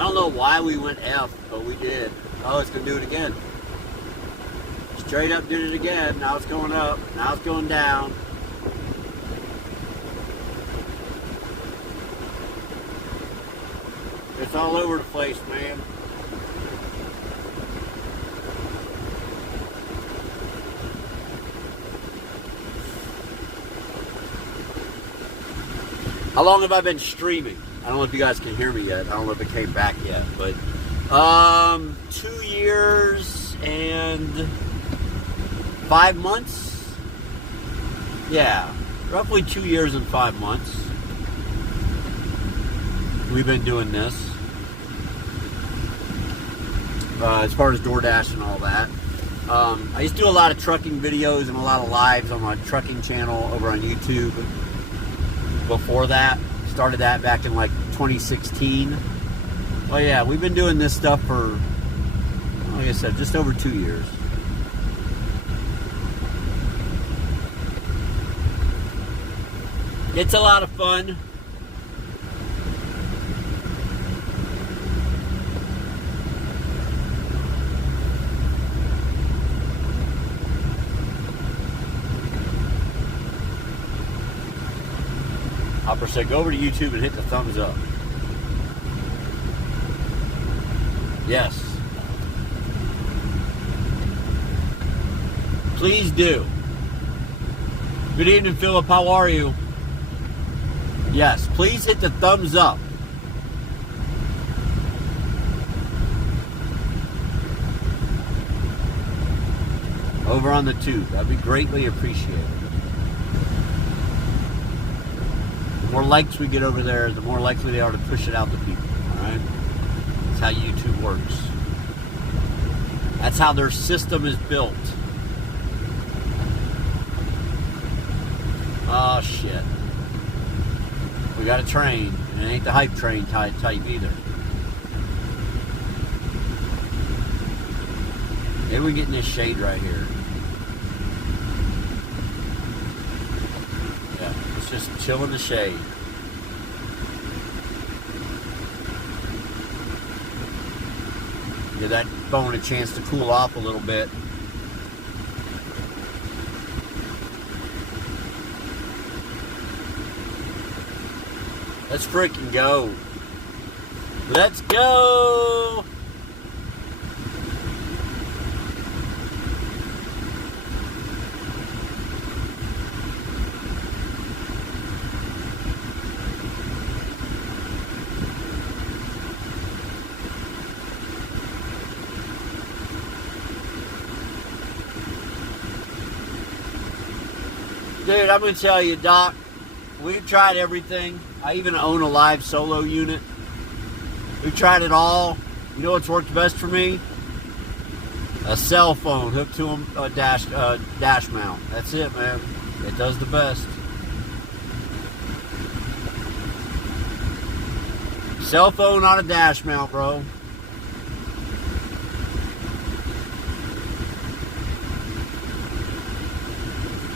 I don't know why we went F, but we did. Oh, it's going to do it again. Straight up did it again. Now it's going up. Now it's going down. It's all over the place, man. How long have I been streaming? I don't know if you guys can hear me yet. I don't know if it came back yet, but 2 years and 5 months. Yeah, roughly 2 years and 5 months. We've been doing this as far as DoorDash and all that. I used to do a lot of trucking videos and a lot of lives on my trucking channel over on YouTube. Before that, started that back in like 2016. Well, yeah, we've been doing this stuff for, like I said, just over 2 years. It's a lot of fun. Hopper said, go over to YouTube and hit the thumbs up. Yes. Please do. Good evening, Philip. How are you? Yes, please hit the thumbs up. Over on the tube. That'd be greatly appreciated. The more likes we get over there, the more likely they are to push it out to people. Alright? That's how YouTube works. That's how their system is built. Oh shit. We got a train, and it ain't the hype train type either. Maybe we get in this shade right here. Yeah, let's just chill in the shade. Give that phone a chance to cool off a little bit. Let's freaking go. Let's go. Dude, I'm going to tell you, Doc, we've tried everything. I even own a live solo unit. We've tried it all. You know what's worked best for me? A cell phone hooked to a dash mount. That's it, man. It does the best. Cell phone on a dash mount, bro.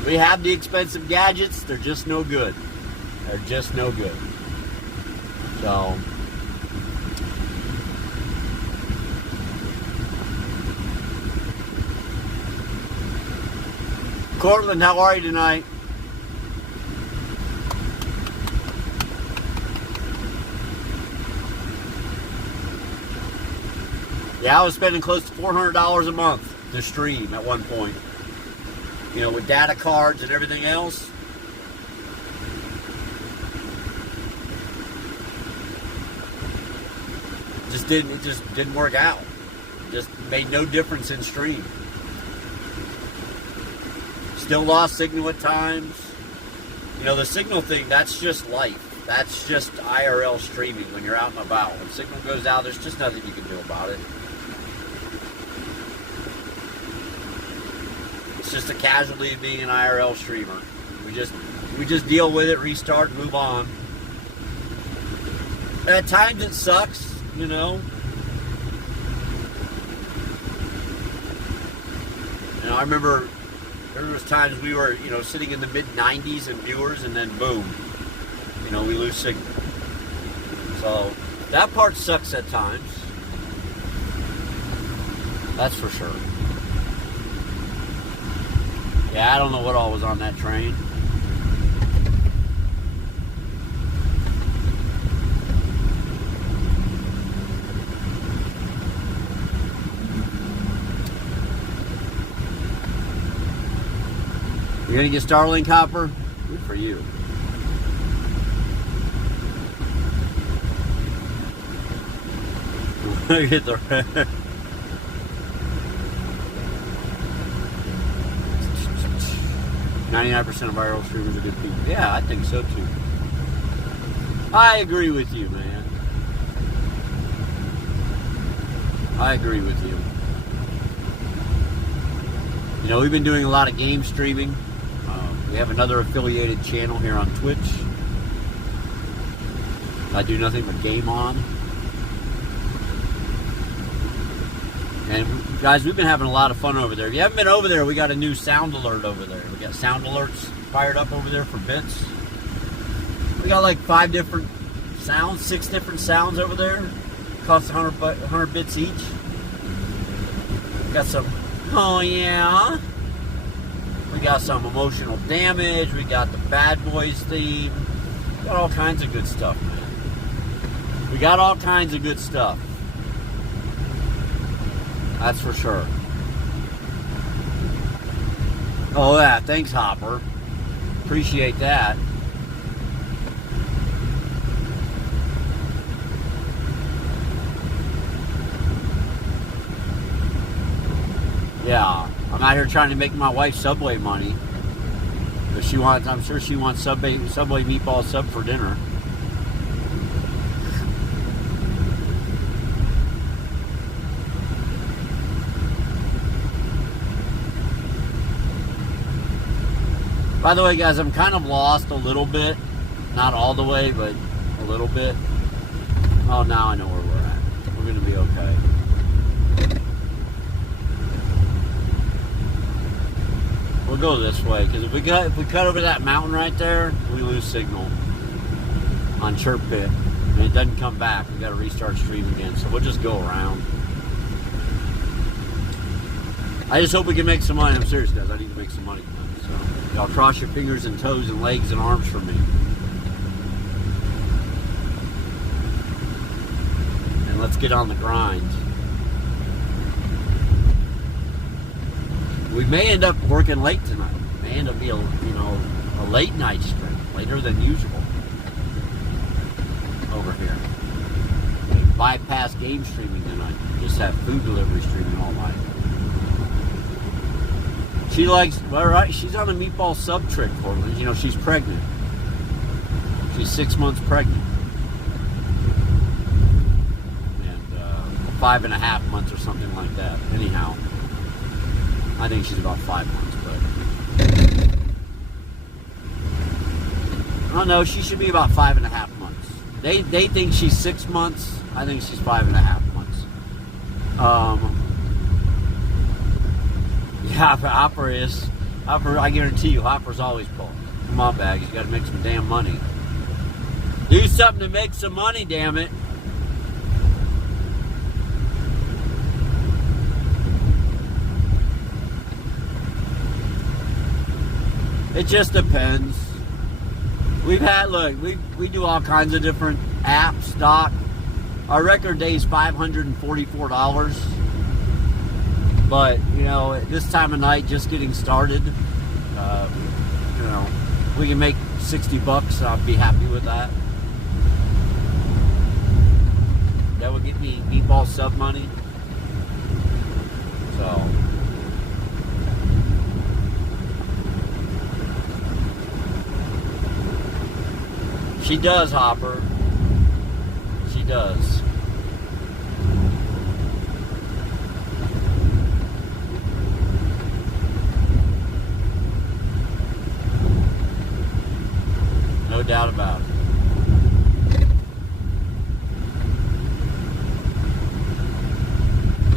We have the expensive gadgets. They're just no good. They're just no good. So, Cortland, how are you tonight? Yeah, I was spending close to $400 a month to stream at one point. You know, with data cards and everything else. It just didn't work out. It just made no difference in stream. Still lost signal at times. You know, the signal thing, that's just life. That's just IRL streaming when you're out and about. When signal goes out, there's just nothing you can do about it. It's just a casualty of being an IRL streamer. We just deal with it, restart, and move on. And at times it sucks. You know, I remember there was times we were, you know, sitting in the mid-90s in viewers, and then boom, you know, we lose signal. So That part sucks at times. That's for sure. Yeah, I don't know what all was on that train. You're gonna get Starlink, Hopper? Good for you. Look at the 99% of viral streamers are good people. Yeah, I think so too. I agree with you, man. I agree with you. You know, we've been doing a lot of game streaming. We have another affiliated channel here on Twitch. I do nothing but game on. And guys, we've been having a lot of fun over there. If you haven't been over there, we got a new sound alert over there. We got sound alerts fired up over there for bits. We got like 5 different sounds, 6 different sounds over there. Cost 100 bits each. Got some, oh yeah. We got some emotional damage. We got the Bad Boys theme. We got all kinds of good stuff, man. We got all kinds of good stuff. That's for sure. Oh yeah, thanks Hopper. Appreciate that. Yeah, I'm out here trying to make my wife Subway money. But she wants, I'm sure she wants Subway meatball sub for dinner. By the way, guys, I'm kind of lost a little bit. Not all the way, but a little bit. Oh, now I know where we're at. We're going to be okay. We'll go this way, because if we cut over that mountain right there, we lose signal on Chirp Pit. And it doesn't come back. We got to restart stream again, so we'll just go around. I just hope we can make some money. I'm serious, guys. I need to make some money. So y'all cross your fingers and toes and legs and arms for me. And let's get on the grind. We may end up working late tonight. It may end up being a late night stream, later than usual over here. We bypass game streaming tonight. Just have food delivery streaming all night. She likes, well, right, she's on a meatball sub trick for me. You know, she's pregnant. She's 6 months pregnant. And 5.5 months or something like that. Anyhow, I think she's about 5 months, but I don't know, she should be about 5.5 months. They think she's 6 months. I think she's 5.5 months. Yeah, Hopper is. Hopper, I guarantee you, Hopper's always pulling. Come on, Bag, you gotta make some damn money. Do something to make some money, damn it. It just depends. We've had, look, we do all kinds of different apps, Doc. Our record day is $544. But, you know, at this time of night, just getting started, you know, we can make $60. I'll be happy with that. That would get me meatball sub money. So. She does, Hopper. She does. No doubt about it.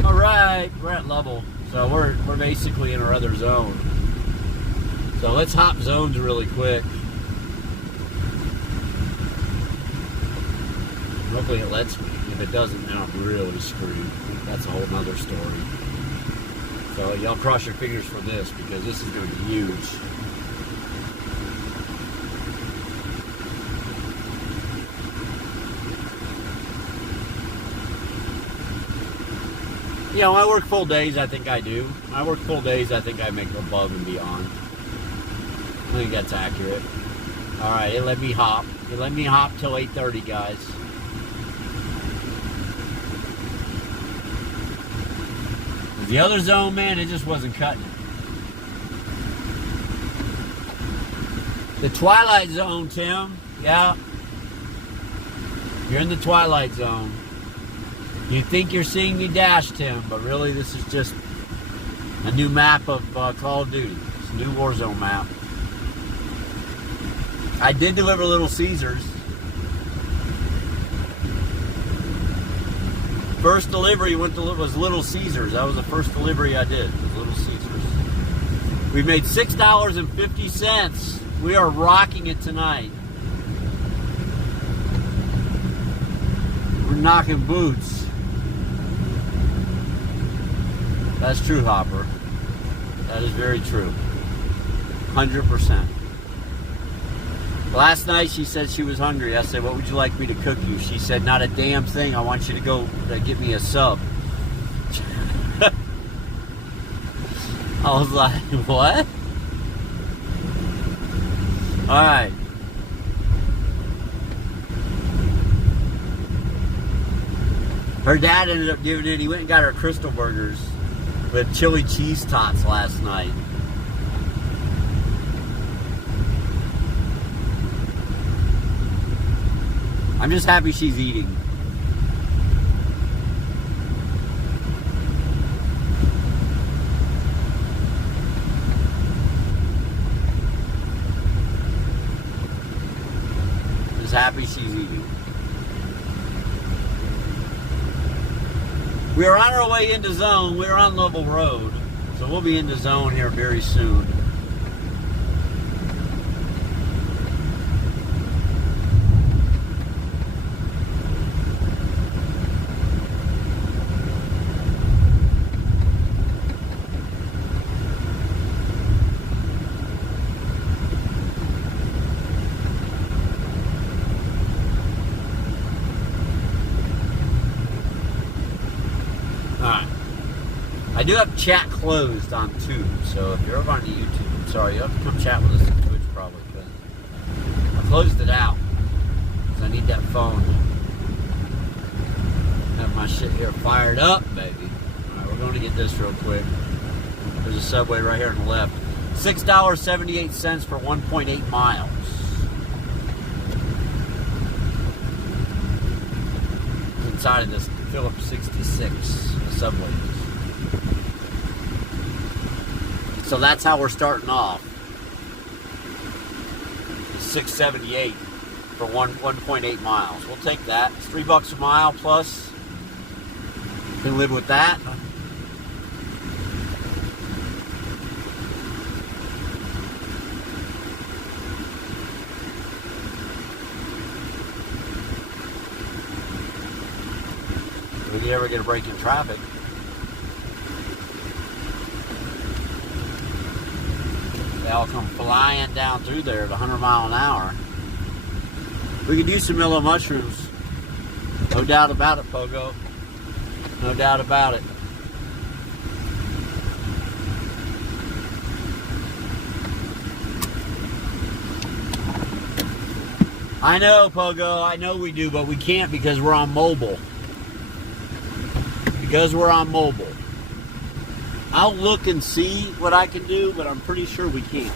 All right, we're at level, so we're basically in our other zone. So let's hop zones really quick. Hopefully it lets me. If it doesn't, then I'm really screwed. That's a whole nother story. So y'all cross your fingers for this, because this is going to be huge. You know, I work full days, I think I do. I work full days, I think I make above and beyond. I think that's accurate. Alright, it let me hop. It let me hop till 8:30, guys. The other zone, man, it just wasn't cutting it. The Twilight Zone, Tim. Yeah. You're in the Twilight Zone. You think you're seeing me dash, Tim, but really this is just a new map of Call of Duty. It's a new Warzone map. I did deliver Little Caesars. First delivery was Little Caesars. That was the first delivery I did, was Little Caesars. We made $6.50. We are rocking it tonight. We're knocking boots. That's true, Hopper. That is very true. 100%. Last night she said she was hungry. I said, what would you like me to cook you? She said, not a damn thing. I want you to go get me a sub. I was like, what? Alright. Her dad ended up giving it. He went and got her Crystal Burgers with chili cheese tots last night. I'm just happy she's eating. Just happy she's eating. We are on our way into zone. We're on Level Road. So we'll be into zone here very soon. I do have chat closed on Tube, so if you're over on the YouTube, I'm sorry, you'll have to come chat with us on Twitch probably, but I closed it out, because I need that phone. Have my shit here fired up, baby. Alright, we're going to get this real quick. There's a Subway right here on the left. $6.78 for 1.8 miles. Inside of this Phillips 66 Subway. So that's how we're starting off. $6.78 for 1.8 miles. We'll take that. It's $3 a mile plus. Can live with that. If we ever get a break in traffic. They all come flying down through there at 100 miles an hour. We could use some yellow mushrooms. No doubt about it, Pogo. No doubt about it. I know, Pogo. I know we do, but we can't because we're on mobile. Because we're on mobile. I'll look and see what I can do, but I'm pretty sure we can't.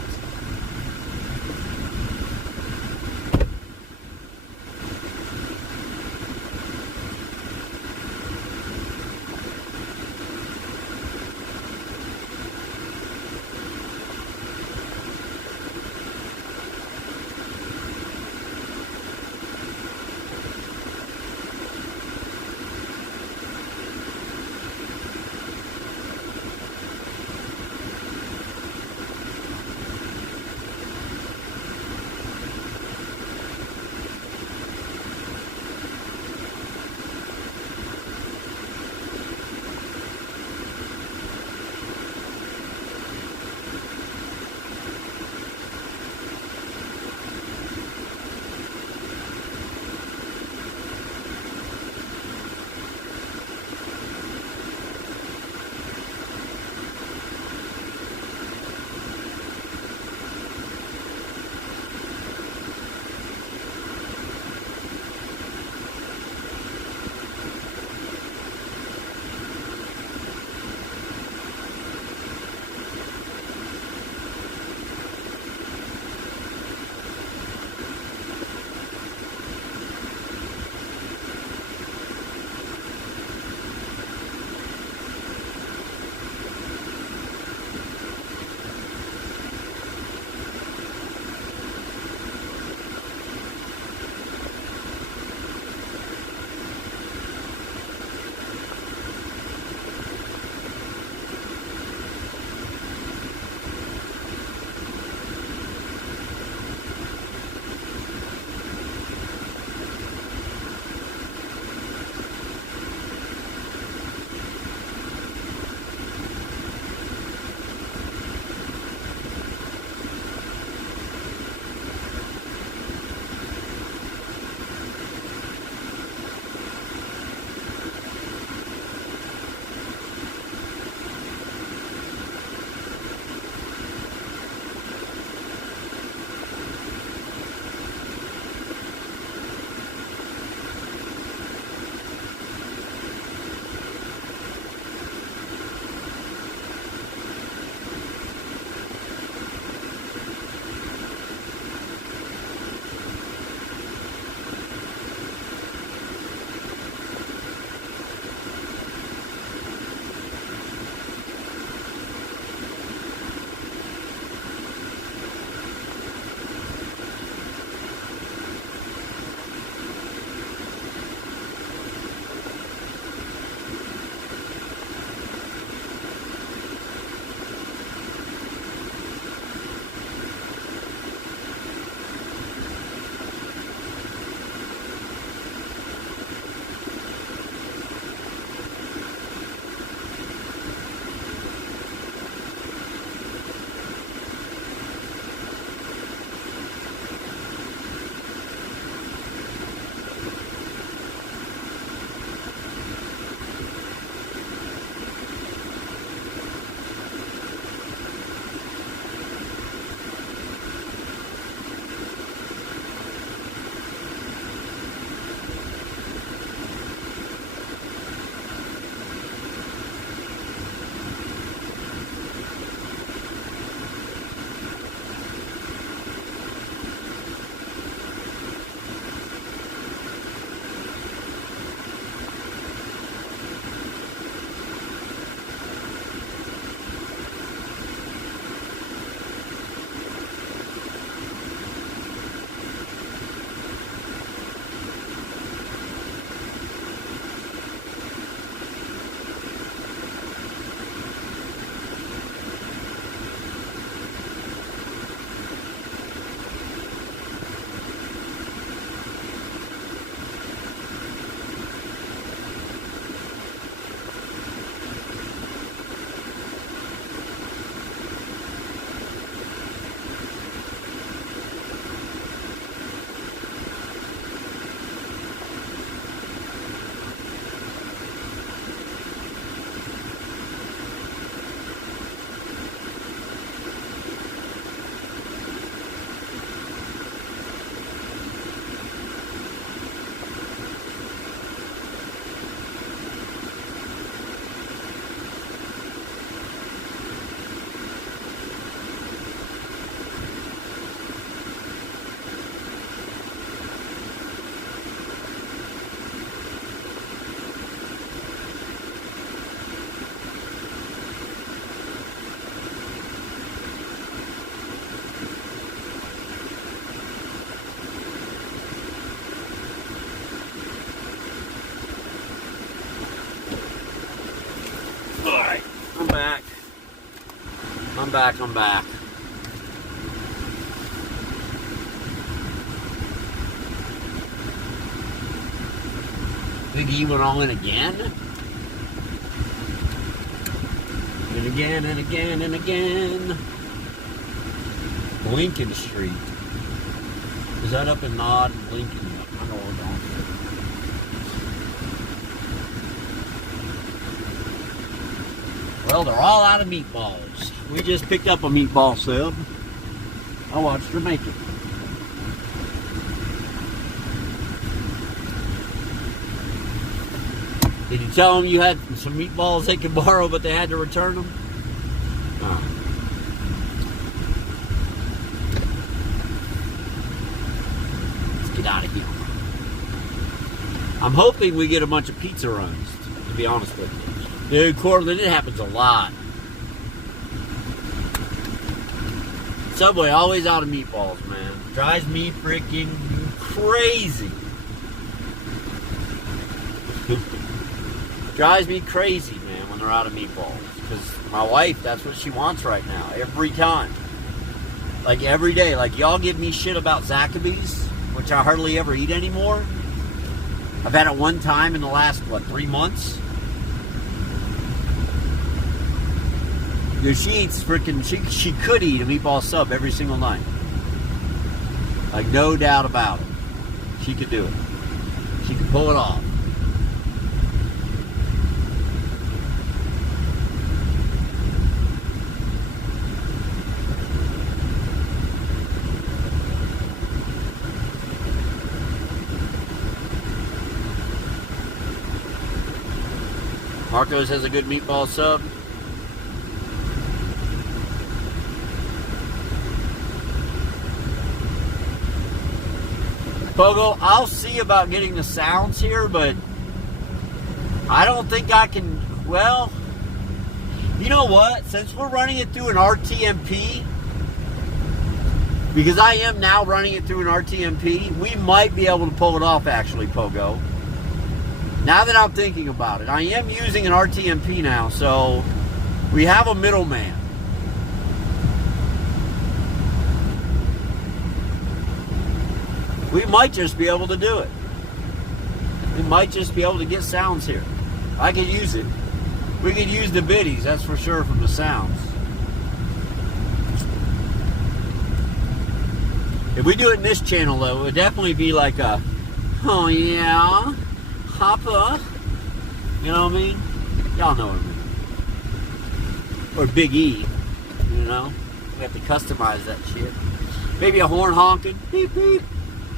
back. Big E went all in again? And again, and again, and again. Lincoln Street. Is that up in Nod? Lincoln? I don't know where we're going. Well, they're all out of meatballs. We just picked up a meatball sub. I watched her make it. Did you tell them you had some meatballs they could borrow, but they had to return them? Let's get out of here. I'm hoping we get a bunch of pizza runs, to be honest with you. Dude, Cortland, it happens a lot. Subway always out of meatballs, man. Drives me freaking crazy. Drives me crazy, man, when they're out of meatballs. Because my wife, that's what she wants right now. Every time. Like, every day. Like, y'all give me shit about Zachaby's, which I hardly ever eat anymore. I've had it one time in the last, 3 months? Dude, she eats freaking, she could eat a meatball sub every single night. Like, no doubt about it. She could do it. She could pull it off. Marco's has a good meatball sub. Pogo, I'll see about getting the sounds here, but I don't think I can. Well, you know what? Since we're running it through an RTMP, because I am now running it through an RTMP, we might be able to pull it off, actually, Pogo. Now that I'm thinking about it, I am using an RTMP now, so we have a middleman. We might just be able to do it. We might just be able to get sounds here. I could use it. We could use the biddies, that's for sure, from the sounds. If we do it in this channel, though, it would definitely be like a, oh yeah, Papa. You know what I mean? Y'all know what I mean. Or Big E, you know? We have to customize that shit. Maybe a horn honking, beep beep,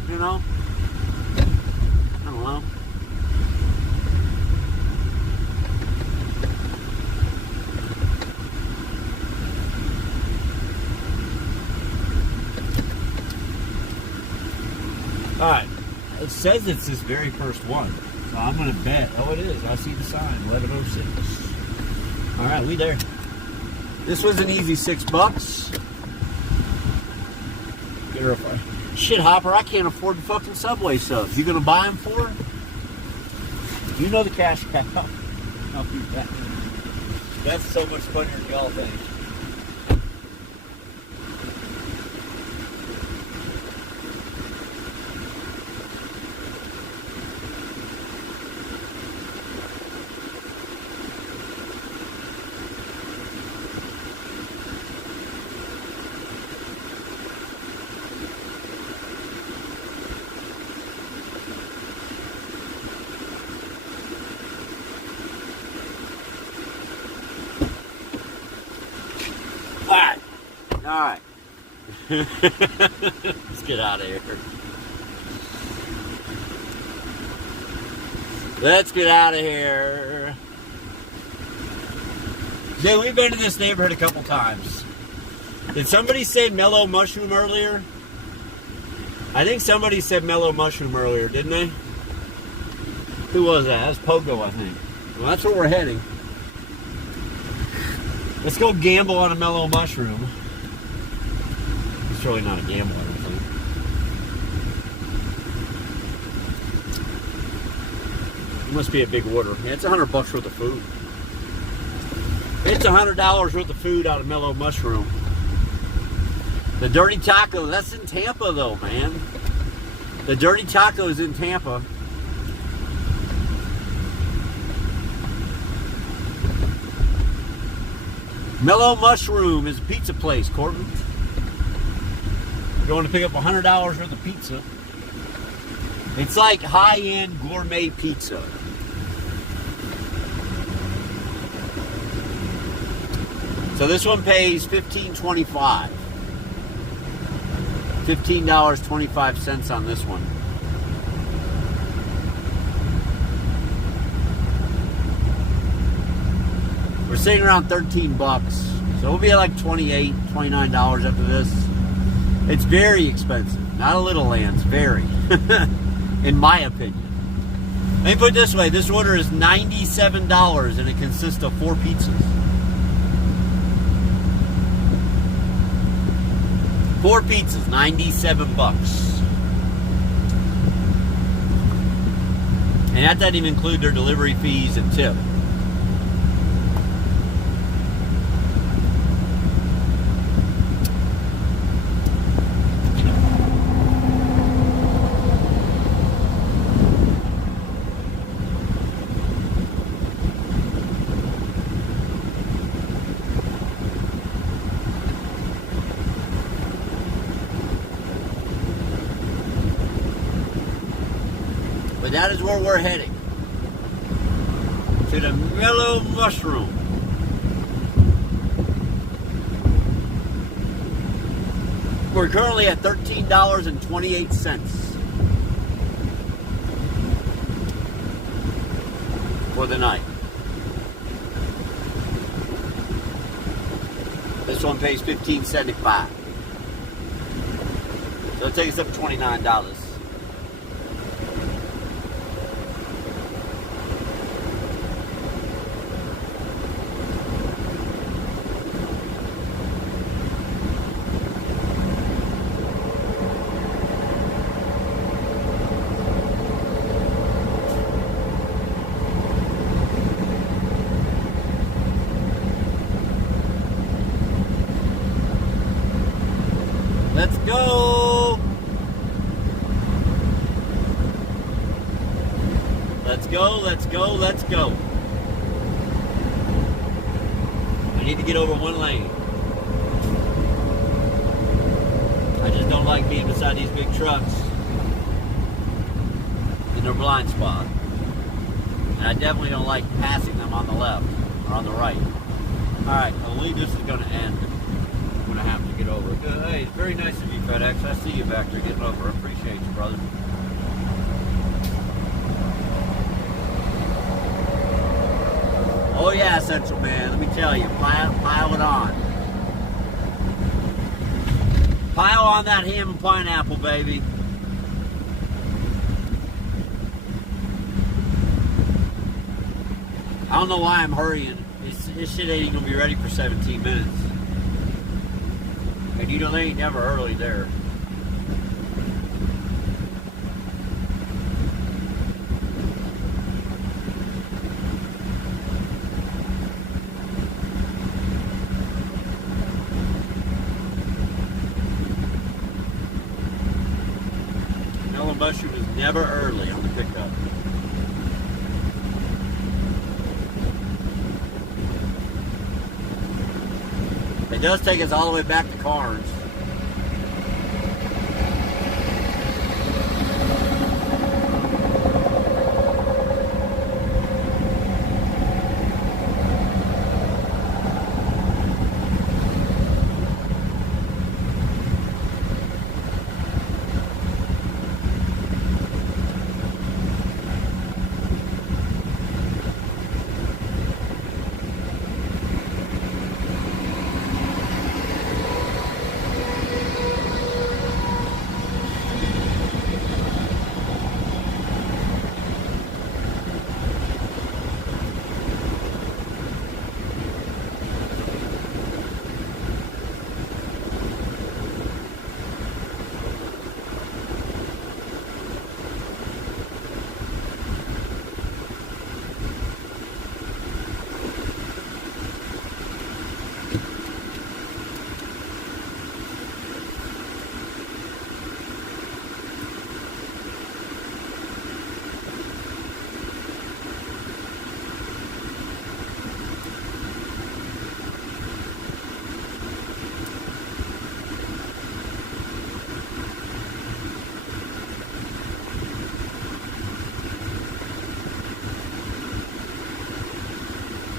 you know? I don't know. Alright, it says it's this very first one, so I'm going to bet. Oh, it is. I see the sign, 1106. Alright, we there. This was an easy $6. Get her a shit, Hopper, I can't afford the fucking Subway subs. You going to buy them for her? You know the cash cow. I'll do that. That's so much funnier than y'all think. Alright. Let's get out of here. Let's get out of here. Dude, we've been to this neighborhood a couple times. Did somebody say mellow mushroom earlier? I think somebody said mellow mushroom earlier, didn't they? Who was that? That was Pogo, I think. Well, that's where we're heading. Let's go gamble on a mellow mushroom. It's really not a gamble, I don't think. It must be a big order. Yeah, it's $100 worth of food. It's $100 worth of food out of Mellow Mushroom. The Dirty Taco, that's in Tampa though, man. The Dirty Taco is in Tampa. Mellow Mushroom is a pizza place, Corbin. You want to pick up $100 worth of pizza. It's like high-end gourmet pizza. So this one pays $15.25. $15.25 on this one. We're sitting around 13 bucks. So we'll be at like $28, $29 after this. It's very expensive. Not a little, Lance. Very. In my opinion. Let me put it this way. This order is $97 and it consists of 4 pizzas. 4 pizzas, 97 bucks. And that doesn't even include their delivery fees and tip. But that is where we're heading. To the Mellow Mushroom. We're currently at $13.28 for the night. This one pays $15.75. So it takes us up to $29. Let's go! Let's go, let's go, let's go. I need to get over one lane. I just don't like being beside these big trucks in their blind spot. And I definitely don't like passing them on the left or on the right. Alright, I believe this is going to end. I'm going to have to get over. Hey, it's very nice of you, FedEx. I see you back there getting over. I appreciate you, brother. Oh yeah, Central Man. Let me tell you, pile it on. Pile on that ham and pineapple, baby. I don't know why I'm hurrying. This shit ain't gonna be ready for 17 minutes. And you know they ain't never early there. Mellow Mushroom is never early on the pickup. It does take us all the way back to Carnes.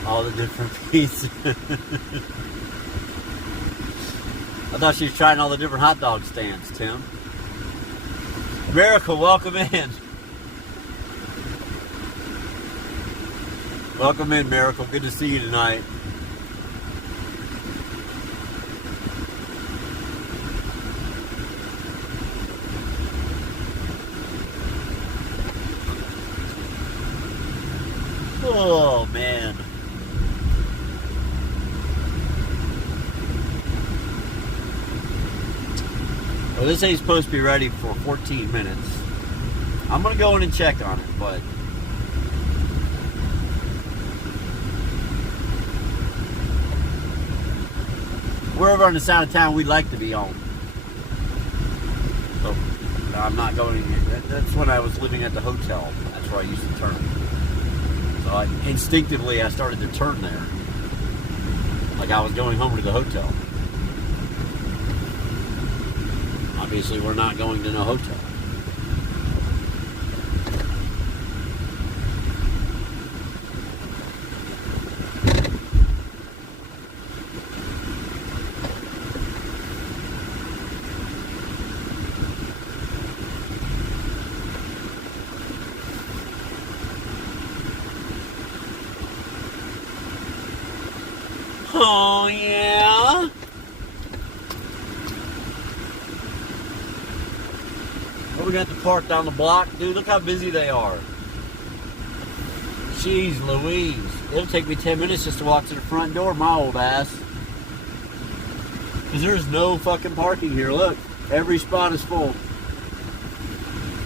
All the different pieces. I thought she was trying all the different hot dog stands, Tim. Miracle, welcome in. Welcome in, Miracle. Good to see you tonight. Oh, man. Well, this ain't supposed to be ready for 14 minutes. I'm going to go in and check on it, but wherever on the side of town we'd like to be on. So, I'm not going. That's when I was living at the hotel. That's where I used to turn. So instinctively, I started to turn there. Like I was going home to the hotel. Obviously, we're not going to no hotel. Oh, yeah? Well, we got the park down the block. Dude, look how busy they are. Jeez Louise. It'll take me 10 minutes just to walk to the front door, my old ass. Because there's no fucking parking here. Look, every spot is full.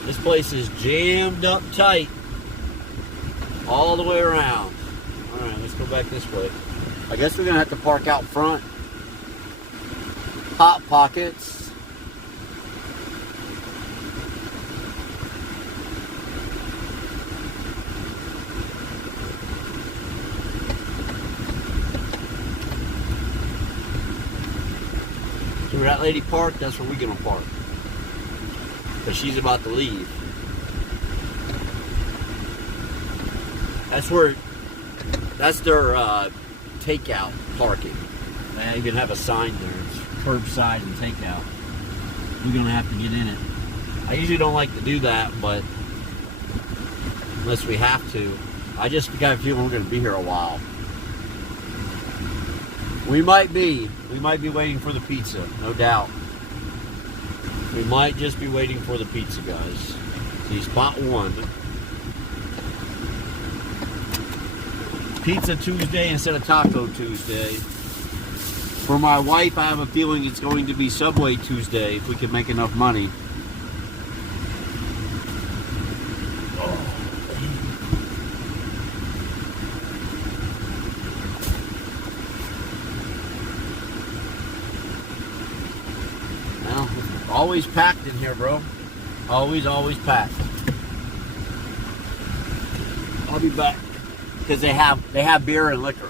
This place is jammed up tight. All the way around. Alright, let's go back this way. I guess we're going to have to park out front. Hot Pockets. So where that lady parked, that's where we're going to park. Because she's about to leave. That's their takeout parking. They even have a sign there. It's curbside and takeout. We're going to have to get in it. I usually don't like to do that, but unless we have to. I just got a feeling we're going to be here a while. We might be waiting for the pizza, no doubt. We might just be waiting for the pizza, guys. See, spot one. Pizza Tuesday instead of Taco Tuesday. For my wife, I have a feeling it's going to be Subway Tuesday if we can make enough money. Well, always packed in here, bro. Always packed. I'll be back. Because they have beer and liquor.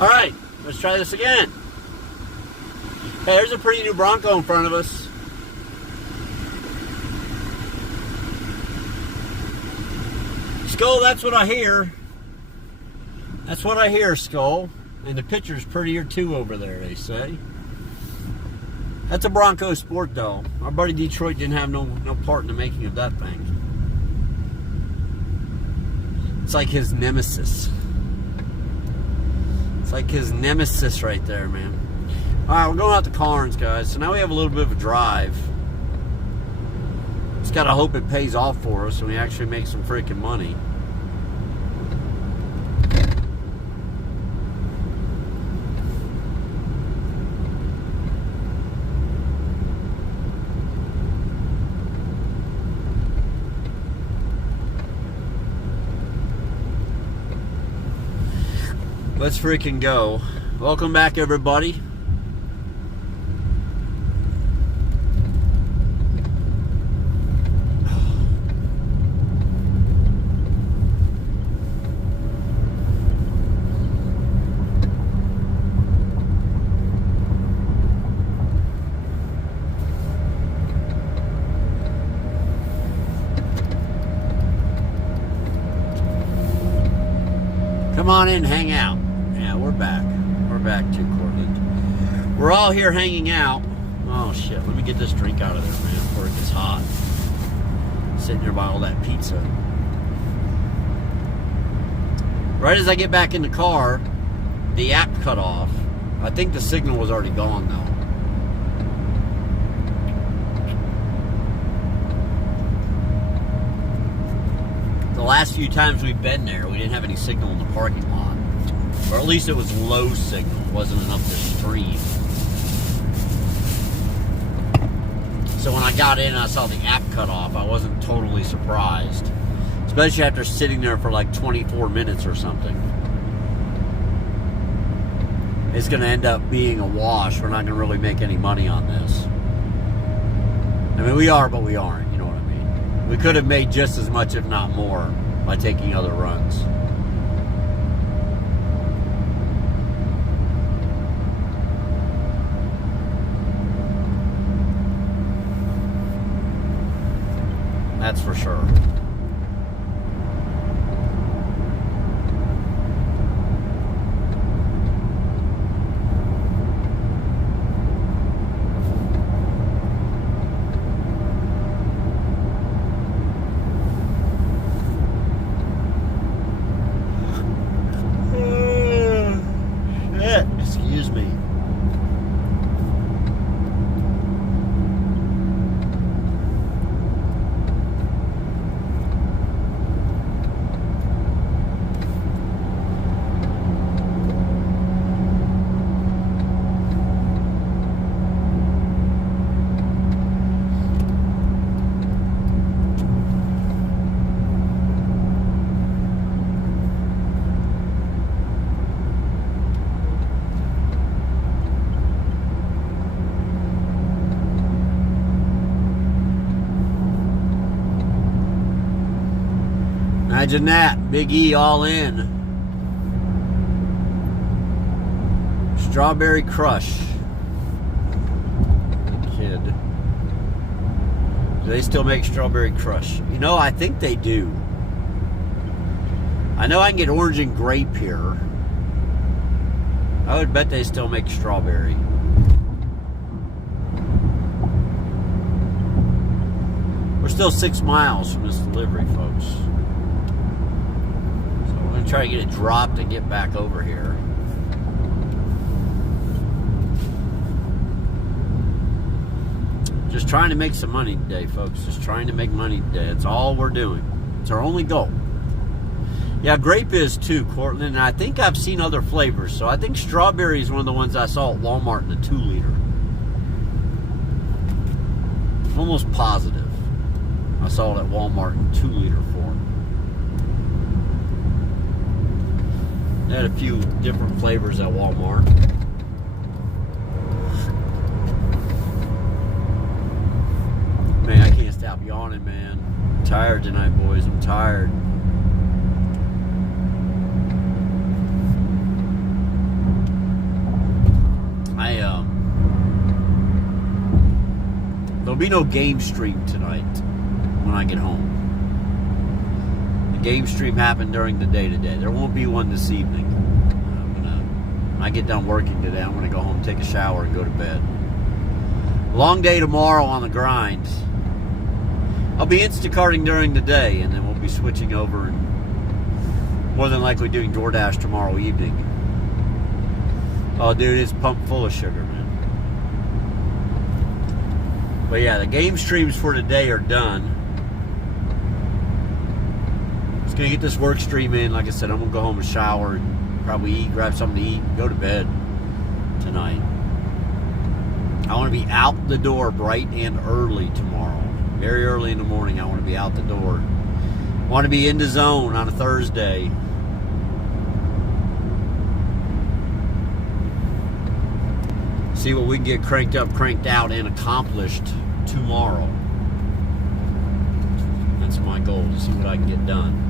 All right, let's try this again. Hey, there's a pretty new Bronco in front of us. Skull, that's what I hear. That's what I hear, Skull. And the picture's prettier too over there, they say. That's a Bronco Sport, though. Our buddy Detroit didn't have no part in the making of that thing. It's like his nemesis. It's like his nemesis right there, man. All right, we're going out to Carnes, guys. So now we have a little bit of a drive. Just gotta hope it pays off for us and we actually make some freaking money. Let's freaking go. Welcome back, everybody. Come on in, hang out. Yeah, we're back. We're back too, Cortland. We're all here hanging out. Oh shit, let me get this drink out of there, man, before it gets hot. Sitting there by all that pizza. Right as I get back in the car, the app cut off. I think the signal was already gone though. The last few times we've been there, we didn't have any signal in the parking lot. Or at least it was low signal. It wasn't enough to stream. So when I got in and I saw the app cut off, I wasn't totally surprised. Especially after sitting there for like 24 minutes or something. It's going to end up being a wash. We're not going to really make any money on this. I mean, we are, but we aren't. You know what I mean? We could have made just as much, if not more, by taking other runs. That's for sure. Excuse me. Imagine that. Big E all in. Strawberry Crush. The kid. Do they still make Strawberry Crush? You know, I think they do. I know I can get orange and grape here. I would bet they still make strawberry. We're still 6 miles from this delivery, folks. Try to get it dropped and get back over here. Just trying to make some money today, folks. Just trying to make money today. That's all we're doing. It's our only goal. Yeah, grape is too, Cortland. And I think I've seen other flavors. So I think strawberry is one of the ones I saw at Walmart in the 2-liter. I'm almost positive I saw it at Walmart in 2-liter form. They had a few different flavors at Walmart. Man, I can't stop yawning, man. I'm tired tonight, boys. I'm tired. be no game stream tonight when I get home. The game stream happened during the day today. There won't be one this evening. When I get done working today, I'm going to go home, take a shower, and go to bed. Long day tomorrow on the grind. I'll be Instacarting during the day, and then we'll be switching over and more than likely doing DoorDash tomorrow evening. Oh, dude, it's pumped full of sugar, man. But yeah, the game streams for today are done. Just gonna get this work stream in. Like I said, I'm gonna go home and shower and probably eat, grab something to eat, and go to bed tonight. I want to be out the door bright and early tomorrow. Very early in the morning, I want to be out the door. I want to be in the zone on a Thursday. See what we can get cranked up, cranked out, and accomplished tomorrow. That's my goal, to see what I can get done.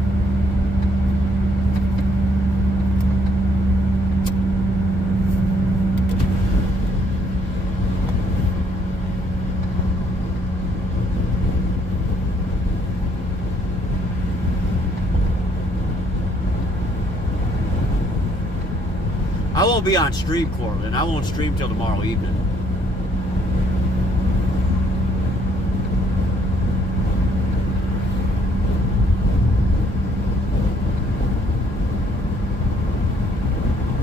I won't be on stream, Cortland. I won't stream till tomorrow evening.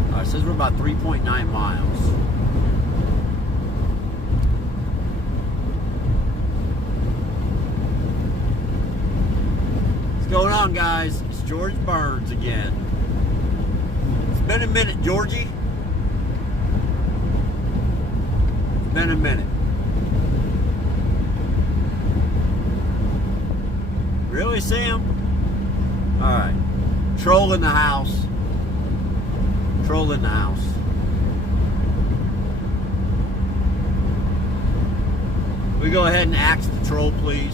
All right, it says we're about 3.9 miles. What's going on, guys? It's George Burns again. Been a minute, Georgie. Been a minute. Really, Sam? Alright. Troll in the house. Troll in the house. We go ahead and axe the troll, please.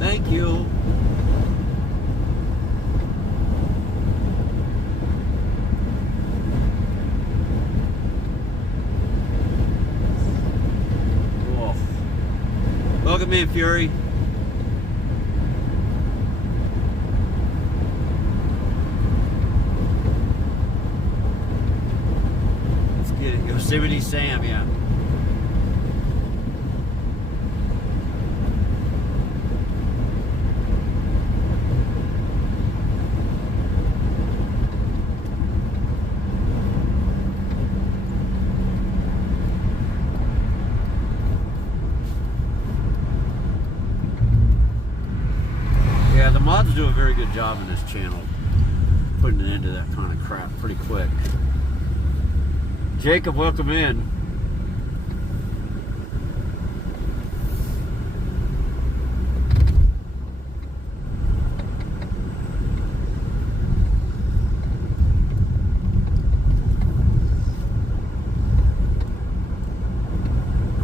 Thank you. Whoa. Welcome in, Fury. Let's get it. Yosemite Sam, yeah. The mods do a very good job in this channel, putting an end to that kind of crap pretty quick. Jacob, welcome in.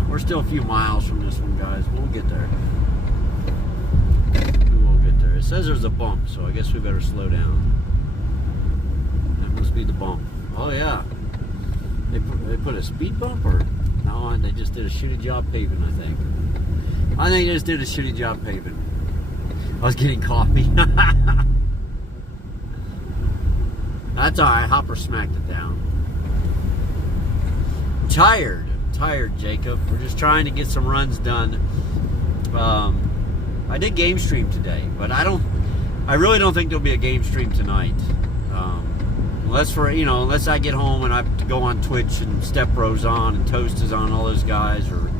We're still a few miles from this one, guys. We'll get there. It says there's a bump, so I guess we better slow down. That must be the bump. Oh yeah, they put a speed bump, or no? They just did a shitty job paving. I think they just did a shitty job paving. I was getting coffee. That's all right. Hopper smacked it down. Tired, Jacob. We're just trying to get some runs done. I did game stream today, but I really don't think there'll be a game stream tonight. Unless I get home and I have to go on Twitch and Step Bro's on and Toast is on, all those guys, or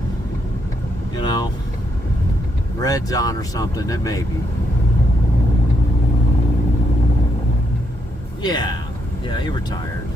Red's on or something, then maybe. Yeah, you were tired.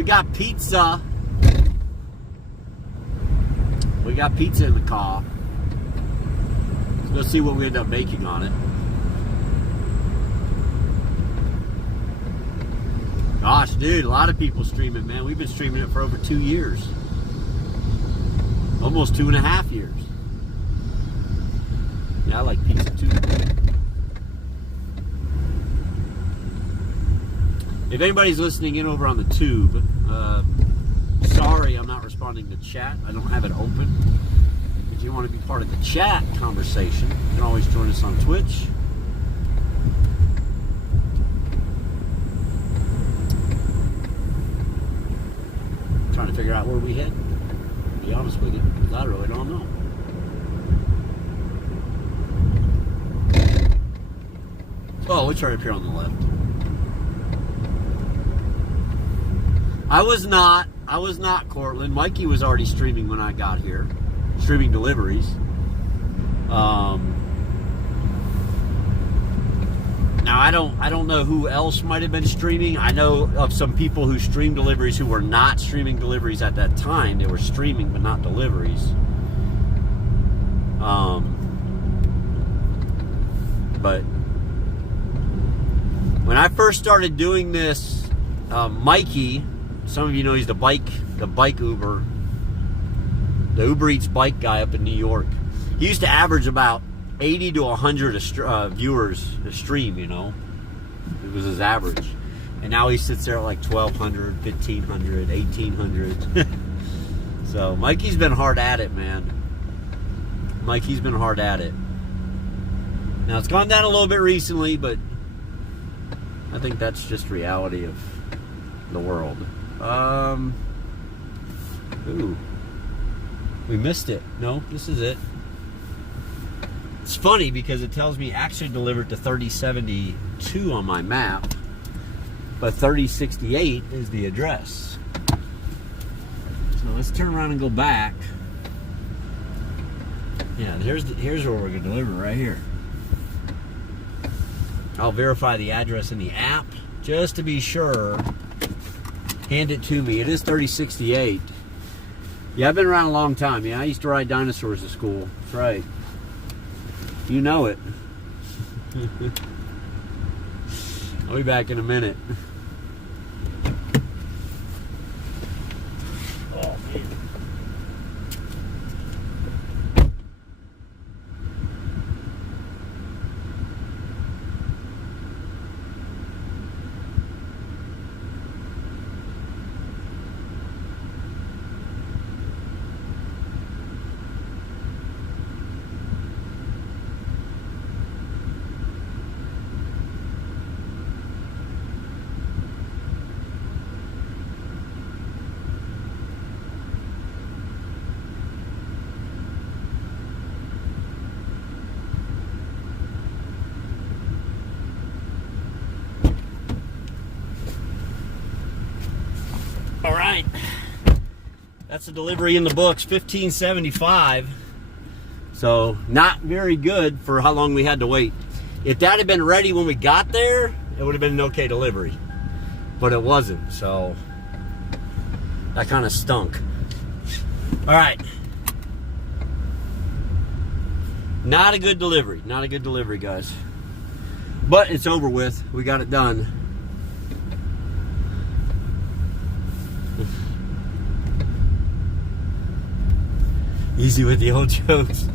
We got pizza. We got pizza in the car. Let's go see what we end up making on it. Gosh, dude, a lot of people stream it, man. We've been streaming it for over 2 years. Almost 2.5 years. Yeah, I like pizza too. If anybody's listening in over on the tube, sorry I'm not responding to chat. I don't have it open. If you want to be part of the chat conversation, you can always join us on Twitch. Trying to figure out where we head, to be honest with you, because I really don't know. Oh, it's right up here on the left. I was not, Cortland. Mikey was already streaming when I got here. Streaming deliveries. Now I don't know who else might have been streaming. I know of some people who stream deliveries who were not streaming deliveries at that time. They were streaming but not deliveries. But when I first started doing this, Mikey, some of you know he's the bike Uber, the Uber Eats bike guy up in New York. He used to average about 80 to 100 viewers a stream, you know. It was his average. And now he sits there at like 1,200, 1,500, 1,800. So Mikey's been hard at it, man. Mikey's been hard at it. Now it's gone down a little bit recently, but I think that's just reality of the world. Ooh. We missed it. No, this is it. It's funny because it tells me actually delivered to 3072 on my map, but 3068 is the address. So let's turn around and go back. Yeah, here's where we're gonna deliver, right here. I'll verify the address in the app just to be sure. Hand it to me. It is 3068. Yeah, I've been around a long time. Yeah, I used to ride dinosaurs at school. That's right. You know it. I'll be back in a minute. Oh, man. All right, that's a delivery in the books, $15.75. So not very good for how long we had to wait. If that had been ready when we got there, it would have been an okay delivery, but it wasn't. So that kind of stunk. All right, not a good delivery. Not a good delivery, guys. But it's over with. We got it done. Easy with the old jokes.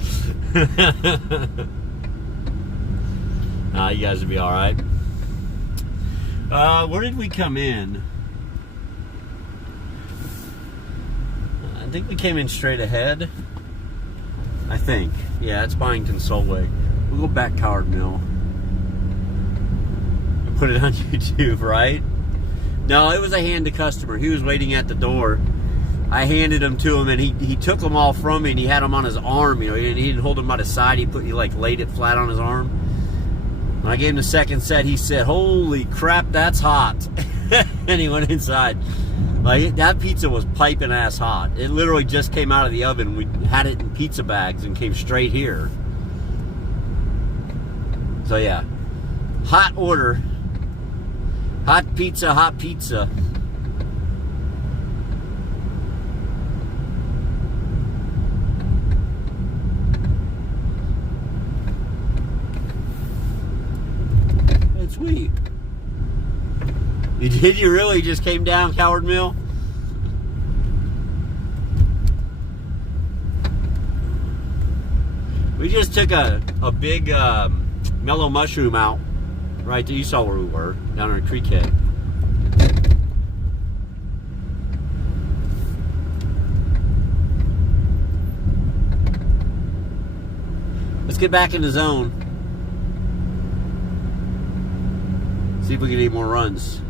Nah, you guys will be all right. Where did we come in? I think we came in straight ahead. I think. Yeah, it's Byington Solway. We'll go back Coward Mill. And put it on YouTube, right? No, it was a hand to customer. He was waiting at the door. I handed them to him, and he took them all from me, and he had them on his arm. You know, he didn't hold them by the side. He laid it flat on his arm. When I gave him the second set, he said, "Holy crap, that's hot!" And he went inside. Like, that pizza was piping ass hot. It literally just came out of the oven. We had it in pizza bags and came straight here. So yeah, hot order, hot pizza, hot pizza. Did you really just came down Coward Mill? We just took a big mellow mushroom out right there. You saw where we were, down in Creek Head. Let's get back in the zone. See if we get any more runs.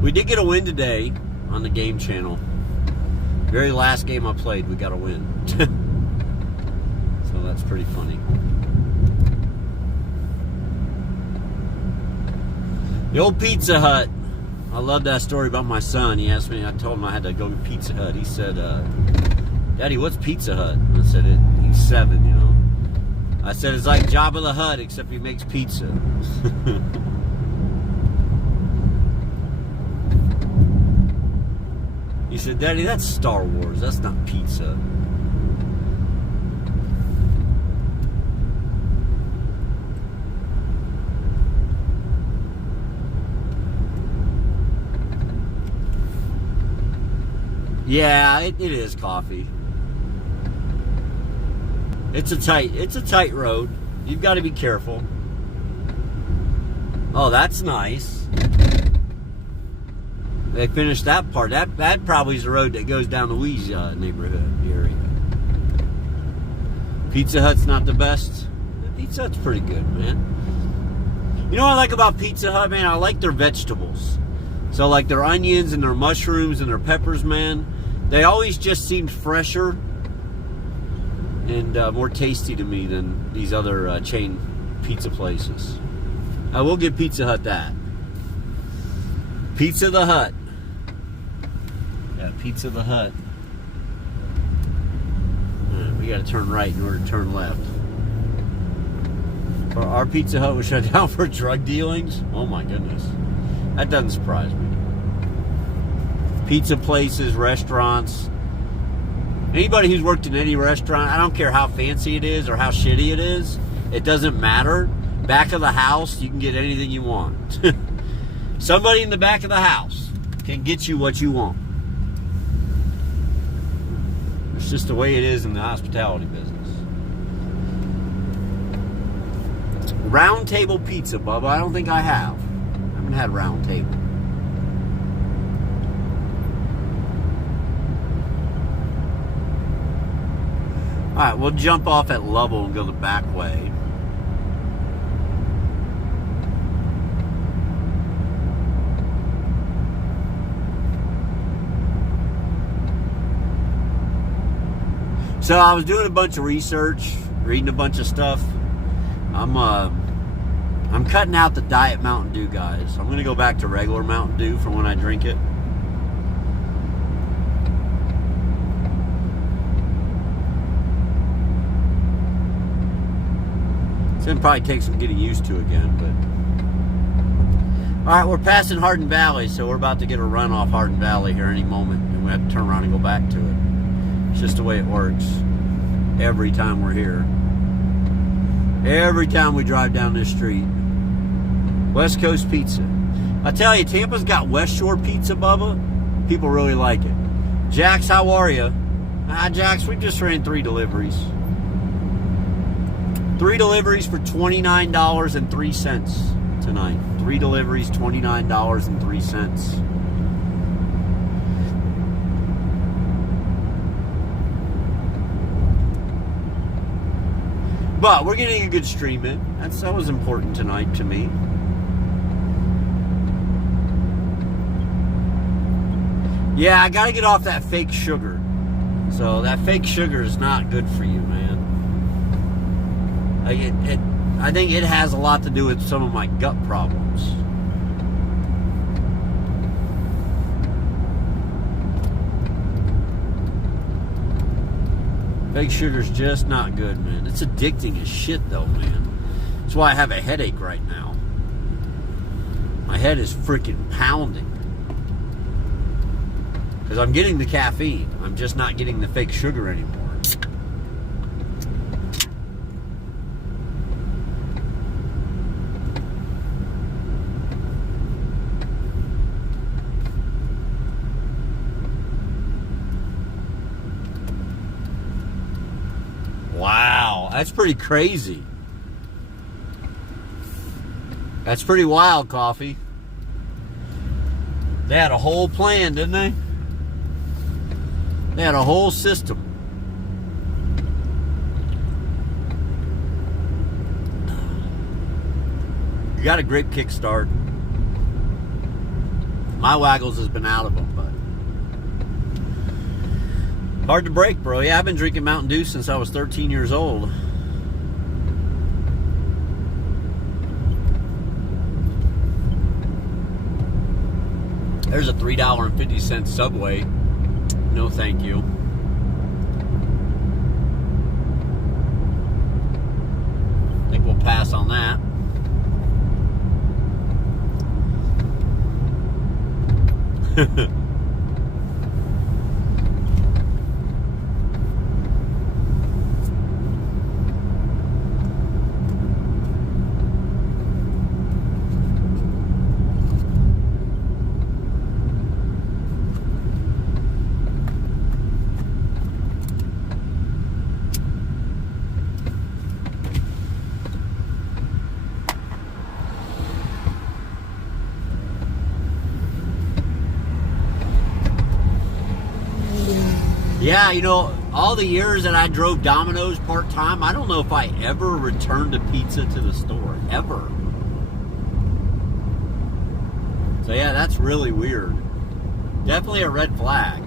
We did get a win today on the game channel. Very last game I played, we got a win. So that's pretty funny. The old Pizza Hut. I love that story about my son. He asked me, I told him I had to go to Pizza Hut. He said, Daddy, what's Pizza Hut? I said, he's 7, you know. I said, it's like Jabba the Hutt, except he makes pizza. He said, Daddy, that's Star Wars. That's not pizza. Yeah, it is coffee. It's a tight road. You've got to be careful. Oh, that's nice. They finished that part. That probably is the road that goes down the Weeze neighborhood area. Pizza Hut's not the best. Pizza Hut's pretty good, man. You know what I like about Pizza Hut, man? I like their vegetables. So like their onions and their mushrooms and their peppers, man. They always just seemed fresher and more tasty to me than these other chain pizza places. I will give Pizza Hut that. Pizza the Hut. Yeah, Pizza the Hut. We gotta turn right in order to turn left. Our Pizza Hut was shut down for drug dealings. Oh my goodness. That doesn't surprise me. Pizza places, restaurants. Anybody who's worked in any restaurant, I don't care how fancy it is or how shitty it is, it doesn't matter. Back of the house, you can get anything you want. Somebody in the back of the house can get you what you want. It's just the way it is in the hospitality business. Round Table Pizza, Bubba. I don't think I have. I haven't had Round Table. Alright, we'll jump off at Lovell and go the back way. So I was doing a bunch of research, reading a bunch of stuff. I'm cutting out the Diet Mountain Dew, guys. I'm going to go back to regular Mountain Dew for when I drink it. It's going to probably take some getting used to again, but... Alright, we're passing Hardin Valley, so we're about to get a run off Hardin Valley here any moment, and we have to turn around and go back to it. It's just the way it works every time we're here. Every time we drive down this street. West Coast Pizza. I tell you, Tampa's got West Shore Pizza, Bubba. People really like it. Jax, how are you? Jax, we just ran 3 deliveries. 3 deliveries for $29.03 tonight. 3 deliveries, $29.03. But we're getting a good stream in. That was important tonight to me. Yeah, I gotta get off that fake sugar. So that fake sugar is not good for you, man. I think it has a lot to do with some of my gut problems. Fake sugar's just not good, man. It's addicting as shit, though, man. That's why I have a headache right now. My head is freaking pounding. Because I'm getting the caffeine. I'm just not getting the fake sugar anymore. Wow, that's pretty crazy. That's pretty wild, Coffee. They had a whole plan, didn't they? They had a whole system. You got a great kickstart. My Waggles has been out of them, but hard to break, bro. Yeah, I've been drinking Mountain Dew since I was 13 years old. There's a $3.50 Subway. No, thank you. I think we'll pass on that. Yeah, you know, all the years that I drove Domino's part-time, I don't know if I ever returned a pizza to the store, ever. So yeah, that's really weird. Definitely a red flag.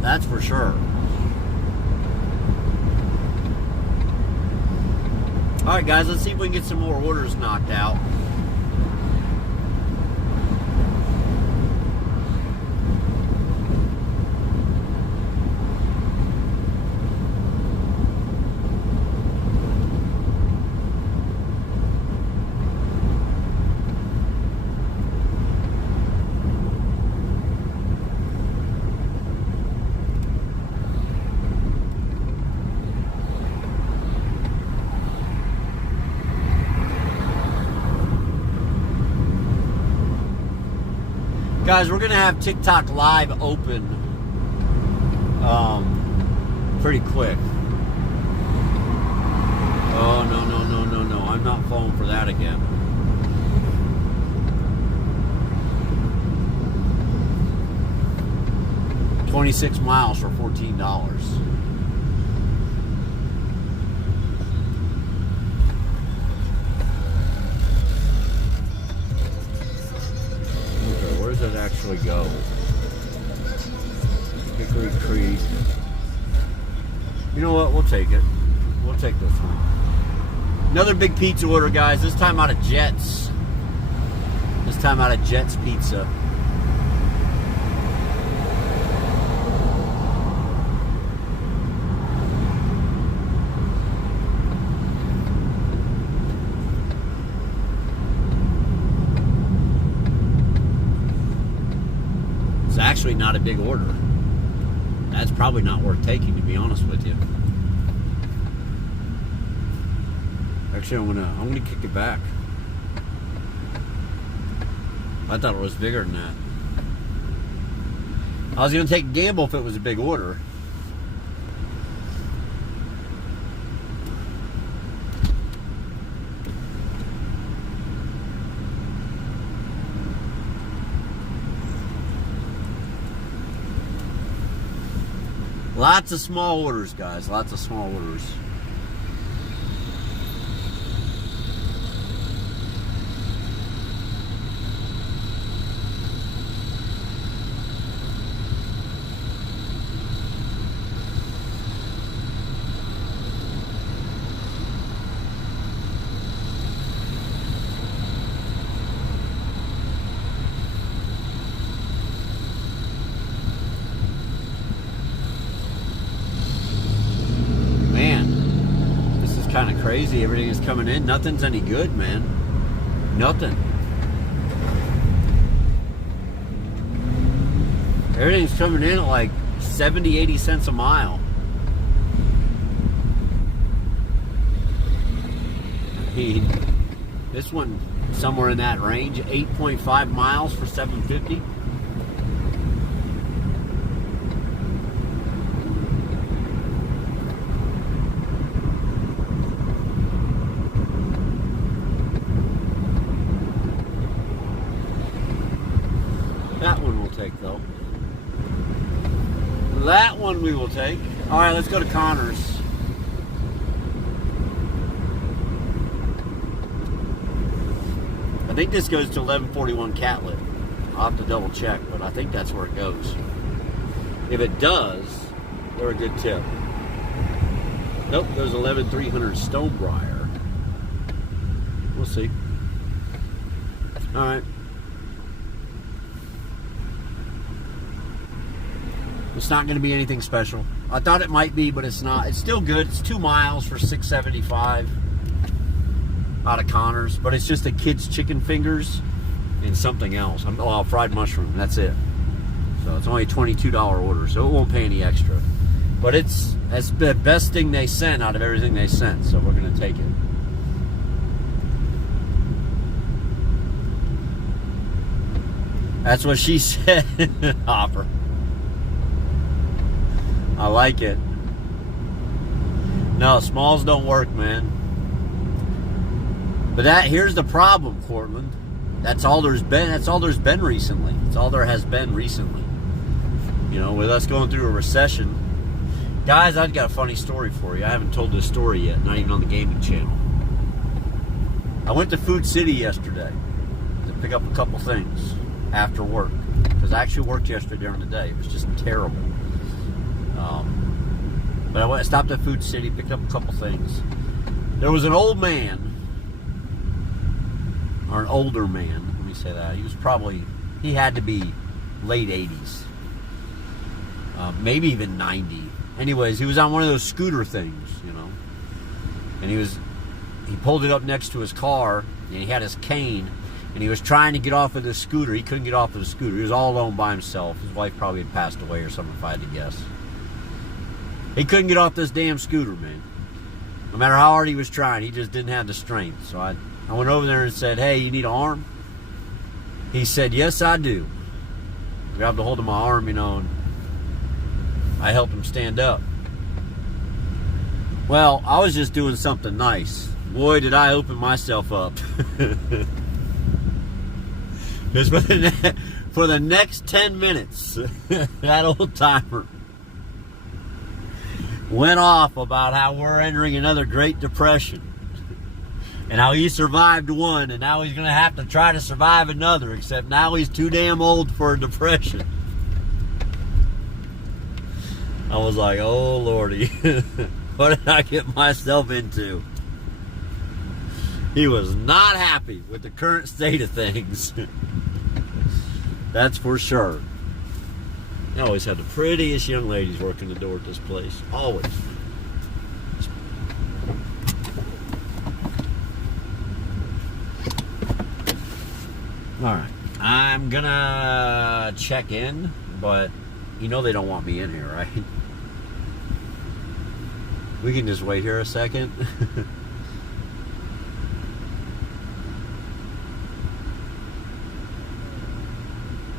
That's for sure. All right, guys, let's see if we can get some more orders knocked out. Guys, we're gonna have TikTok Live open pretty quick. Oh, no, I'm not falling for that again. $26 miles for $14. Where does it actually go? Hickory Creek. You know what? We'll take it. We'll take this one. Another big pizza order, guys. This time out of Jets. This time out of Jets Pizza. Actually not a big order. That's probably not worth taking, to be honest with you. Actually, I'm gonna kick it back. I thought it was bigger than that. I was gonna take a gamble if it was a big order. Lots of small orders, guys. Lots of small orders. crazy. Everything is coming in. Nothing's any good, man. Nothing. Everything's coming in at like 70, 80 cents a mile. This one somewhere in that range, 8.5 miles for $7.50. That one we'll take though. That one we will take. All right, let's go to Connors. I think this goes to 1141 Catlett. I'll have to double check, but I think that's where it goes. If it does, they're a good tip. Nope, there's 11300 Stonebriar. We'll see. All right. It's not going to be anything special. I thought it might be, but it's not. It's still good. It's 2 miles for $6.75 out of Connors, but it's just a kid's chicken fingers and something else. Oh, fried mushroom. That's it. So it's only a $22 order, so it won't pay any extra. But that's the best thing they sent out of everything they sent, so we're going to take it. That's what she said, Hopper. I like it. No, smalls don't work, man. But here's the problem, Cortland. That's all there's been. That's all there's been recently. That's all there has been recently. You know, with us going through a recession. Guys, I've got a funny story for you. I haven't told this story yet, not even on the gaming channel. I went to Food City yesterday to pick up a couple things after work. Because I actually worked yesterday during the day. It was just terrible. But I stopped at Food City, picked up a couple things. There was an old man, or an older man, let me say that. He had to be late 80s. Maybe even 90. Anyways, he was on one of those scooter things, you know. And he pulled it up next to his car, and he had his cane, and he was trying to get off of the scooter. He couldn't get off of the scooter. He was all alone by himself. His wife probably had passed away or something, if I had to guess. He couldn't get off this damn scooter, man. No matter how hard he was trying, he just didn't have the strength. So I went over there and said, "Hey, you need an arm?" He said, "Yes, I do." I grabbed a hold of my arm, you know, and I helped him stand up. Well, I was just doing something nice. Boy, did I open myself up. Because for the next 10 minutes, that old timer went off about how we're entering another Great Depression. And how he survived one, and now he's going to have to try to survive another, except now he's too damn old for a depression. I was like, oh Lordy, what did I get myself into? He was not happy with the current state of things. That's for sure. I always had the prettiest young ladies working the door at this place. Always. Alright. I'm gonna check in, but you know they don't want me in here, right? We can just wait here a second.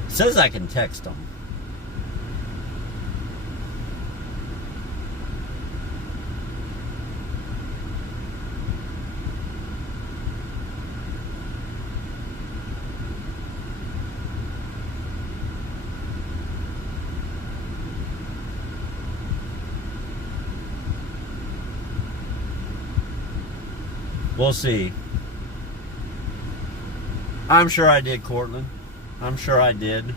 It says I can text them. We'll see. I'm sure I did, Cortland. I'm sure I did.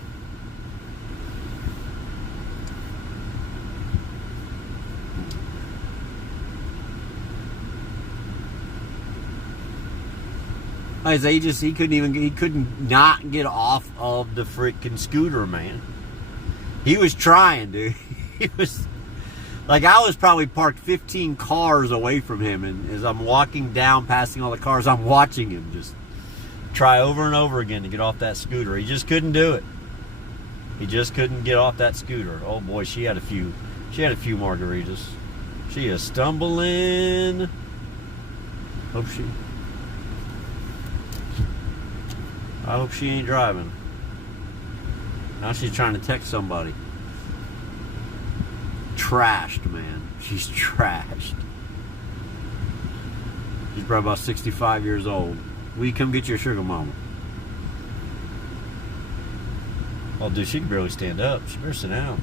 Like I say, he couldn't not get off of the freaking scooter, man. He was trying, dude. He was Like, I was probably parked 15 cars away from him, and as I'm walking down, passing all the cars, I'm watching him just try over and over again to get off that scooter. He just couldn't do it. He just couldn't get off that scooter. Oh boy, she had a few margaritas. She is stumbling. I hope she ain't driving. Now she's trying to text somebody. Trashed, man. She's trashed. She's probably about 65 years old. Will you come get your sugar mama? Oh, dude, she can barely stand up. She better sit down.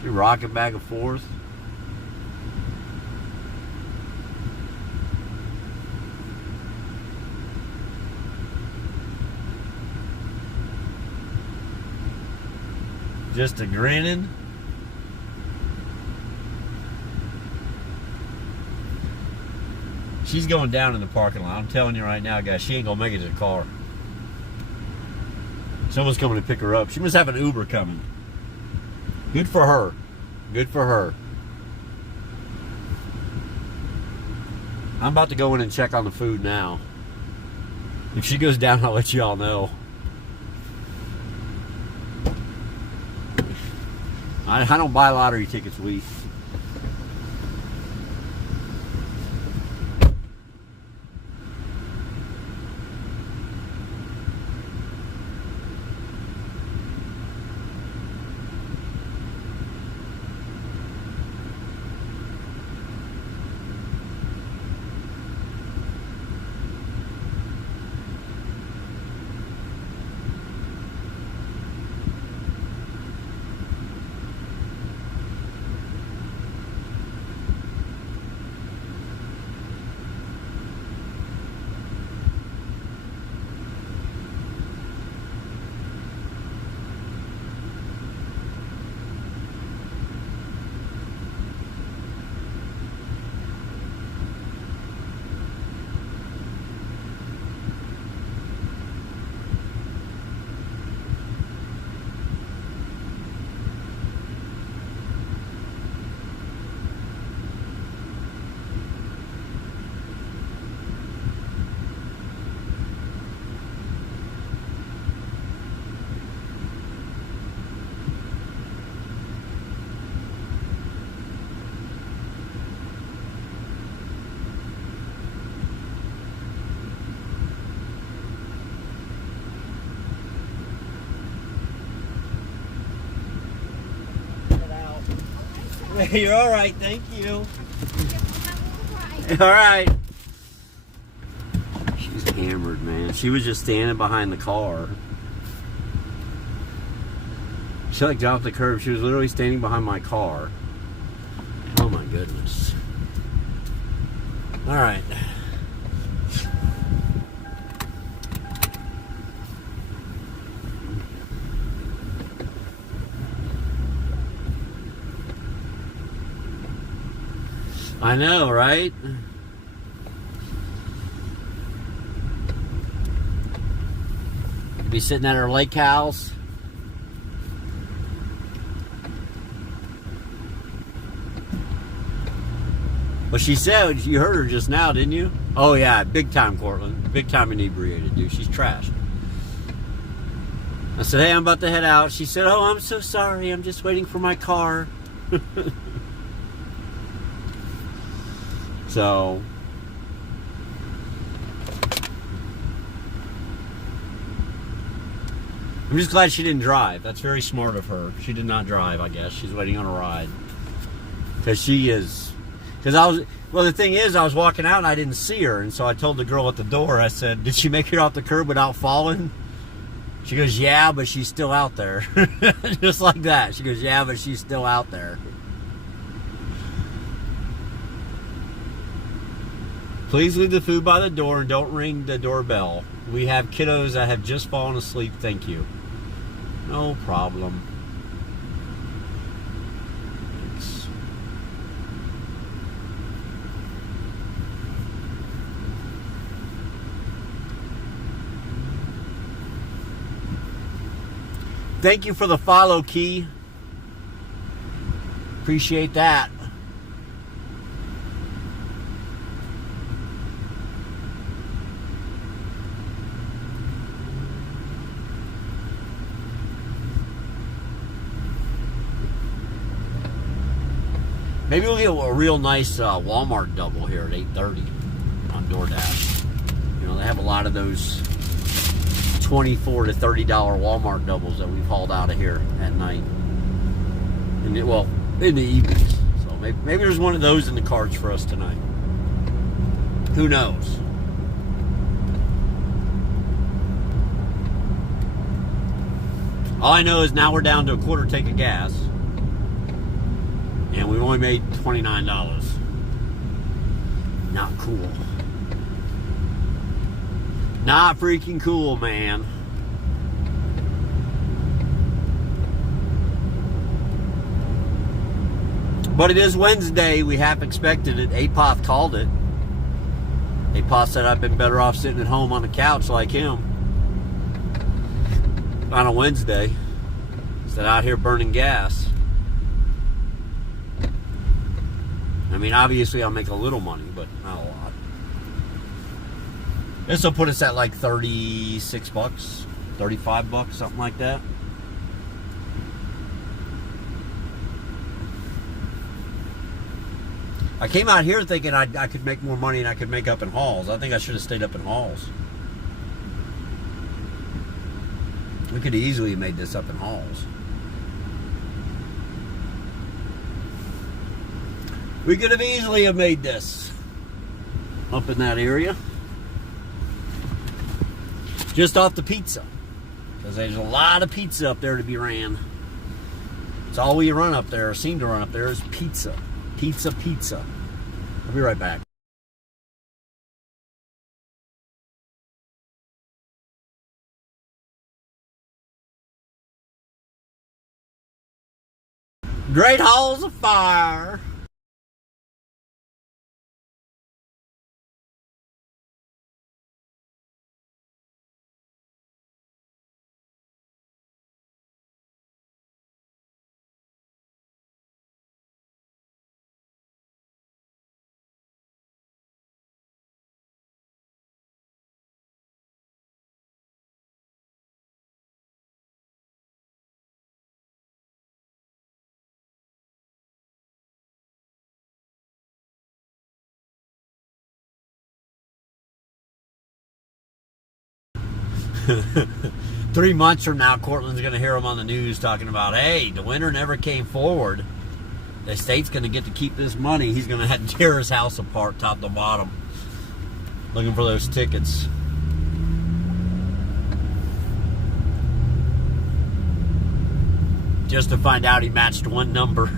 She rocking back and forth. Just a grinning. She's going down in the parking lot. I'm telling you right now, guys, she ain't gonna make it to the car. Someone's coming to pick her up. She must have an Uber coming. Good for her. Good for her. I'm about to go in and check on the food now. If she goes down, I'll let you all know. I don't buy lottery tickets, Lee. You're all right, thank you. All right. She's hammered, man. She was just standing behind the car. She like got off the curb. She was literally standing behind my car. Oh my goodness. All right. I know, right? Be sitting at her lake house. Well, she said, you heard her just now, didn't you? Oh, yeah, big time, Cortland. Big time inebriated, dude. She's trashed. I said, hey, I'm about to head out. She said, oh, I'm so sorry. I'm just waiting for my car. So, I'm just glad she didn't drive. That's very smart of her. She did not drive, I guess. She's waiting on a ride. Because she is... Well, the thing is, I was walking out and I didn't see her. And so I told the girl at the door, I said, did she make it off the curb without falling? She goes, yeah, but she's still out there. Just like that. She goes, yeah, but she's still out there. Please leave the food by the door and don't ring the doorbell. We have kiddos that have just fallen asleep. Thank you. No problem. Thanks. Thank you for the follow, Key. Appreciate that. Maybe we'll get a real nice Walmart double here at 8:30 on DoorDash. You know, they have a lot of those $24 to $30 Walmart doubles that we've hauled out of here at night. In the evenings. So maybe there's one of those in the cards for us tonight. Who knows? All I know is now we're down to a quarter tank of gas. And we only made $29. Not cool. Not freaking cool, man. But it is Wednesday. We half expected it. Apoth called it. Apoth said I've been better off sitting at home on the couch like him on a Wednesday instead out here burning gas. I mean, obviously I'll make a little money, but not a lot. This will put us at like 36 bucks, 35 bucks, something like that. I came out here thinking I could make more money and I could make up in hauls. I think I should have stayed up in hauls. We could have easily made this up in hauls. We could have easily have made this up in that area. Just off the pizza. Because there's a lot of pizza up there to be ran. It's all we run up there, or seem to run up there, is pizza. Pizza, pizza. I'll be right back. Great Halls of Fire. Three months from now, Cortland's going to hear him on the news talking about, hey, the winter never came forward. The state's going to get to keep this money. He's going to have to tear his house apart, top to bottom, looking for those tickets. Just to find out he matched one number.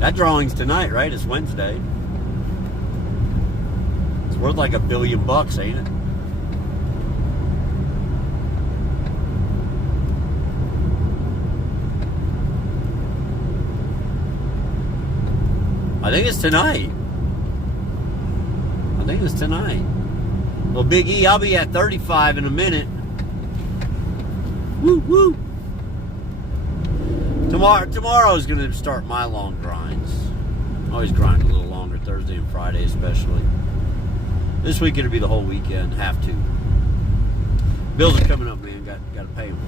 That drawing's tonight, right? It's Wednesday. It's worth like $1 billion, ain't it? I think it's tonight. Well, Big E, I'll be at 35 in a minute. Woo, woo. Tomorrow's going to start my long grinds. I always grind a little longer, Thursday and Friday especially. This week it'll be the whole weekend, have to. Bills are coming up, man. Got to pay them.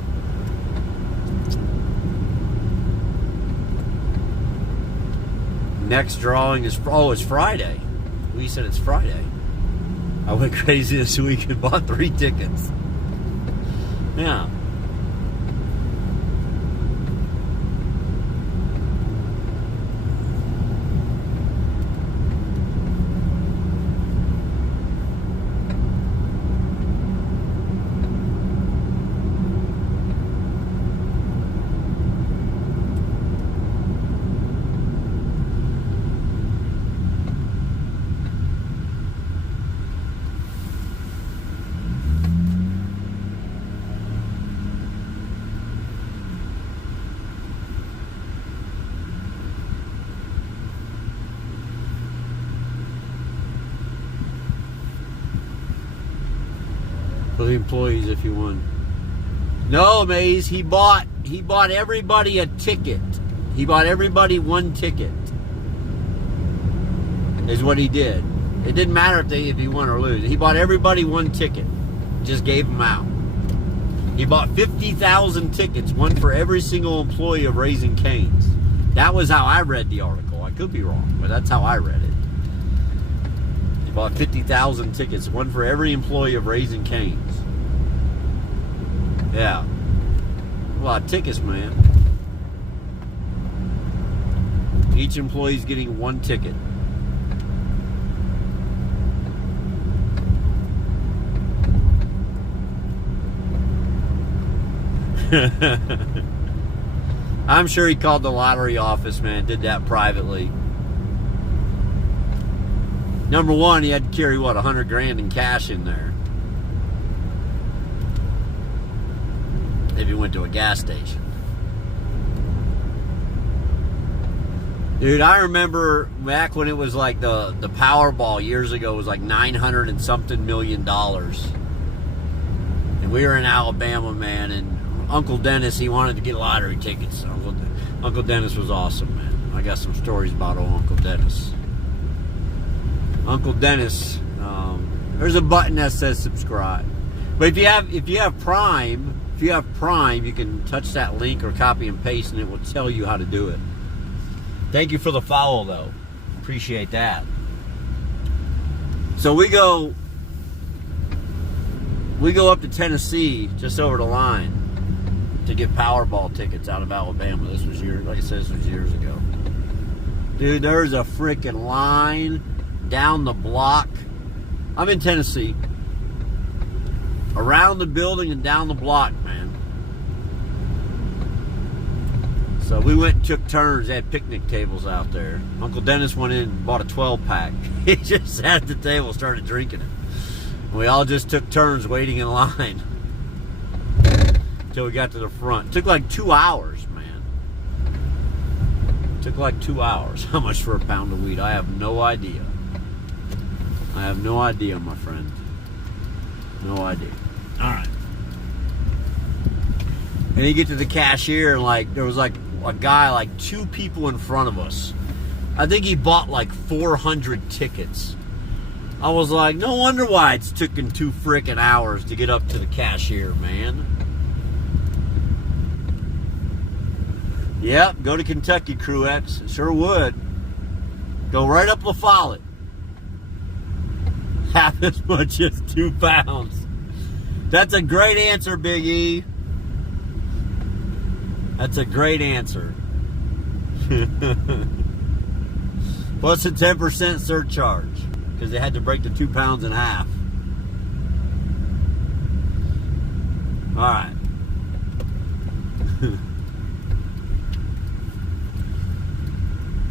Next drawing is, it's Friday. We said it's Friday. I went crazy this week and bought 3 tickets. Yeah. the employees if he won. No, Maze, he bought everybody a ticket. He bought everybody one ticket. Is what he did. It didn't matter if he won or lose. He bought everybody one ticket. Just gave them out. He bought 50,000 tickets, one for every single employee of Raising Cane's. That was how I read the article. I could be wrong, but that's how I read it. He bought 50,000 tickets, one for every employee of Raising Cane's. Yeah. A lot of tickets, man. Each employee's getting one ticket. I'm sure he called the lottery office, man. Did that privately. Number one, he had to carry, what, 100 grand in cash in there. If he went to a gas station. Dude, I remember back when it was like the Powerball years ago was like $900 and something million. And we were in Alabama, man, and Uncle Dennis, he wanted to get lottery tickets. Uncle Dennis was awesome, man. I got some stories about old Uncle Dennis. Uncle Dennis, there's a button that says subscribe. But if you have Prime, you can touch that link or copy and paste, and it will tell you how to do it. Thank you for the follow, though. Appreciate that. So we go up to Tennessee, just over the line, to get Powerball tickets out of Alabama. This was like I said, this was years ago. Dude, there's a freaking line down the block. I'm in Tennessee. Around the building and down the block, man. So we went and took turns. They had picnic tables out there. Uncle Dennis went in and bought a 12-pack. He just sat at the table and started drinking it. We all just took turns waiting in line until we got to the front. It took like 2 hours, man. It took like 2 hours. How much for a pound of weed? I have no idea. I have no idea, my friend. No idea. All right. And you get to the cashier, and like there was like a guy, like 2 people in front of us. I think he bought like 400 tickets. I was like, no wonder why it's taken 2 frickin' hours to get up to the cashier, man. Yep, go to Kentucky, Crew X. Sure would. Go right up La Follette. Half as much as 2 pounds. That's a great answer, Big E. That's a great answer. Plus a 10% surcharge, because they had to break the 2 pounds in half. All right.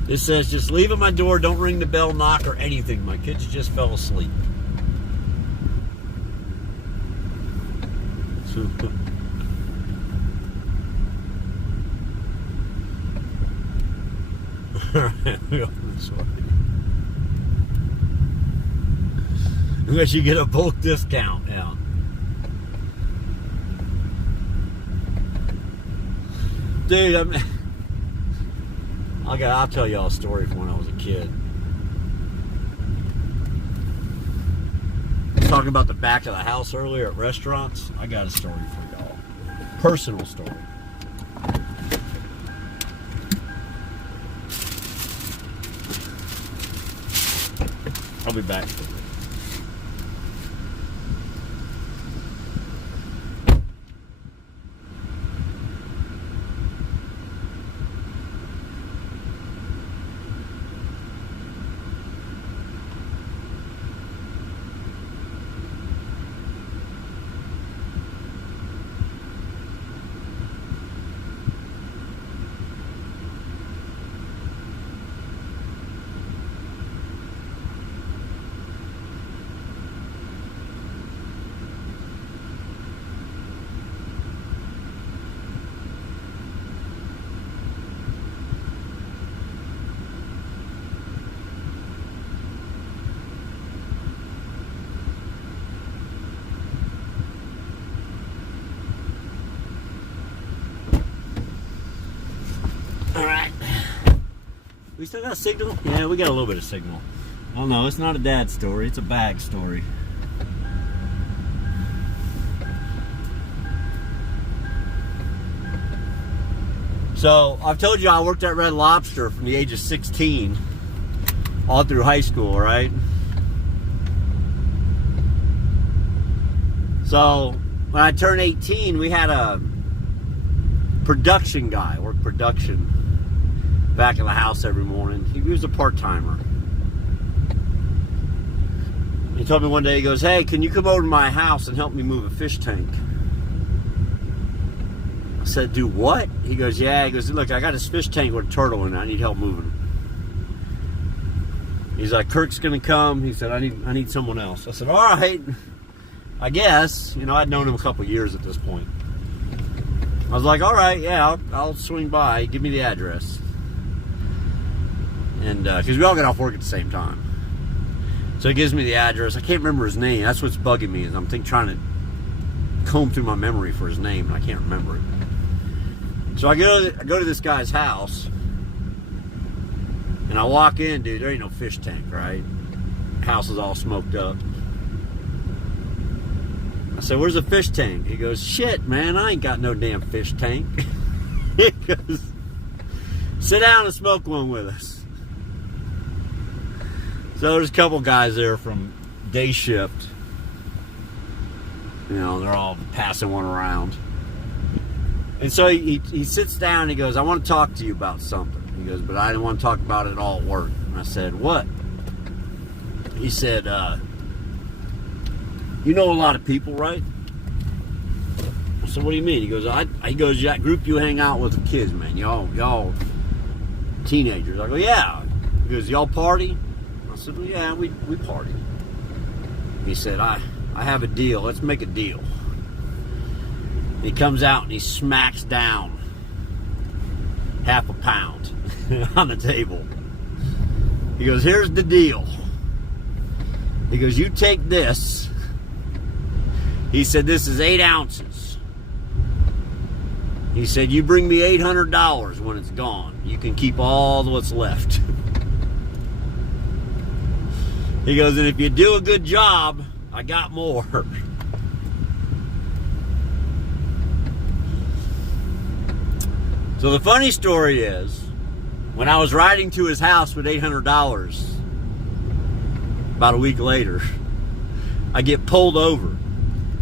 This says, just leave at my door, don't ring the bell, knock, or anything. My kids just fell asleep. Unless you get a bulk discount, yeah. Dude, I'll tell y'all a story from when I was a kid. I was talking about the back of the house earlier at restaurants. I got a story for y'all. Personal story. I'll be back. We still got signal? Yeah, we got a little bit of signal. Oh no, it's not a dad story, it's a bag story. So, I've told you I worked at Red Lobster from the age of 16 all through high school, right? So, when I turned 18, we had a production guy, worked production, back in the house every morning. He was a part-timer. He told me one day, he goes, hey, can you come over to my house and help me move a fish tank? I said, do what? He goes, yeah. He goes, look, I got this fish tank with a turtle in it. I need help moving it. He's like, Kirk's gonna come. He said, I need someone else. I said, all right, I guess. You know, I'd known him a couple years at this point. I was like, all right, yeah, I'll swing by. Give me the address. And because we all got off work at the same time. So he gives me the address. I can't remember his name. That's what's bugging me, is I'm trying to comb through my memory for his name, and I can't remember it. So I go to this guy's house, and I walk in, dude, there ain't no fish tank, right? House is all smoked up. I said, where's the fish tank? He goes, shit, man, I ain't got no damn fish tank. He goes, sit down and smoke one with us. So there's a couple guys there from day shift. You know, they're all passing one around. And so he sits down and he goes, I want to talk to you about something. He goes, but I didn't want to talk about it all at work. And I said, what? He said, you know a lot of people, right? I said, what do you mean? He goes, that group you hang out with the kids, man. Y'all teenagers. I go, yeah. He goes, y'all party? I said, well, yeah, we party. He said, I have a deal. Let's make a deal. He comes out and he smacks down half a pound on the table. He goes, here's the deal. He goes, you take this. He said, this is 8 ounces. He said, you bring me $800 when it's gone. You can keep all what's left. He goes, and if you do a good job, I got more. So the funny story is, when I was riding to his house with $800, about a week later, I get pulled over.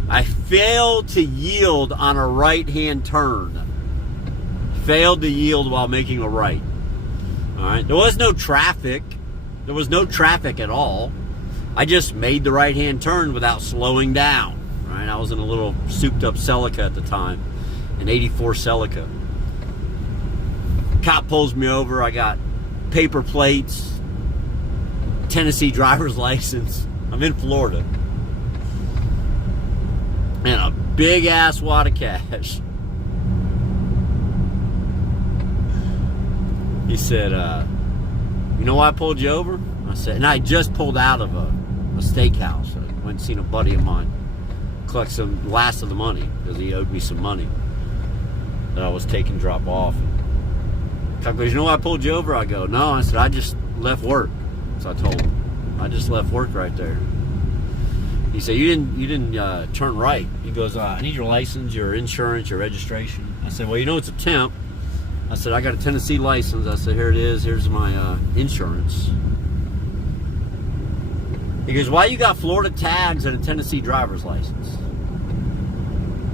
I failed to yield on a right-hand turn. Failed to yield while making a right. All right. There was no traffic. There was no traffic at all. I just made the right-hand turn without slowing down. All right. I was in a little souped-up Celica at the time, an '84 Celica. Cop pulls me over. I got paper plates, Tennessee driver's license. I'm in Florida. And a big ass wad of cash. He said, you know why I pulled you over? I said, and I just pulled out of a steakhouse. I went and seen a buddy of mine collect some last of the money because he owed me some money that I was taking drop off. Cop goes, you know why I pulled you over? I go, no. I said, I just left work. So I told him, I just left work right there. He said, you didn't turn right. He goes, I need your license, your insurance, your registration. I said, well, you know it's a temp. I said, I got a Tennessee license. I said, here it is. Here's my insurance. He goes, why you got Florida tags and a Tennessee driver's license?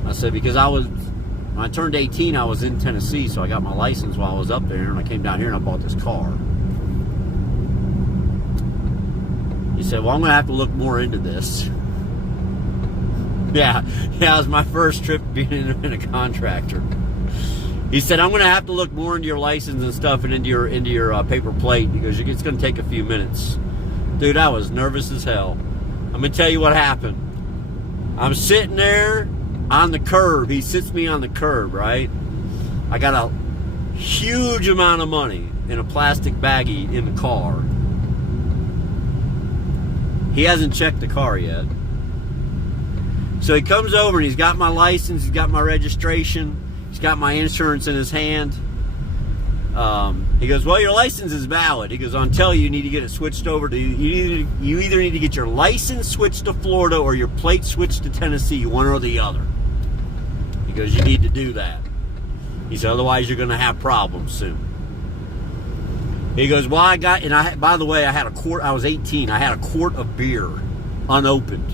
I said, because when I turned 18, I was in Tennessee, so I got my license while I was up there, and I came down here and I bought this car. He said, well, I'm going to have to look more into this. Yeah, it was my first trip being in a contractor. He said, I'm going to have to look more into your license and stuff and into your paper plate. He goes, it's going to take a few minutes. Dude, I was nervous as hell. I'm going to tell you what happened. I'm sitting there on the curb. He sits me on the curb, right? I got a huge amount of money in a plastic baggie in the car. He hasn't checked the car yet. So he comes over and he's got my license, he's got my registration, he's got my insurance in his hand. He goes, well, your license is valid. He goes, I'll tell you, you need to get it switched over to, you either need to get your license switched to Florida or your plate switched to Tennessee, one or the other. He goes, you need to do that. He said, otherwise you're going to have problems soon. He goes, well, by the way, I had a quart, I was 18, I had a quart of beer unopened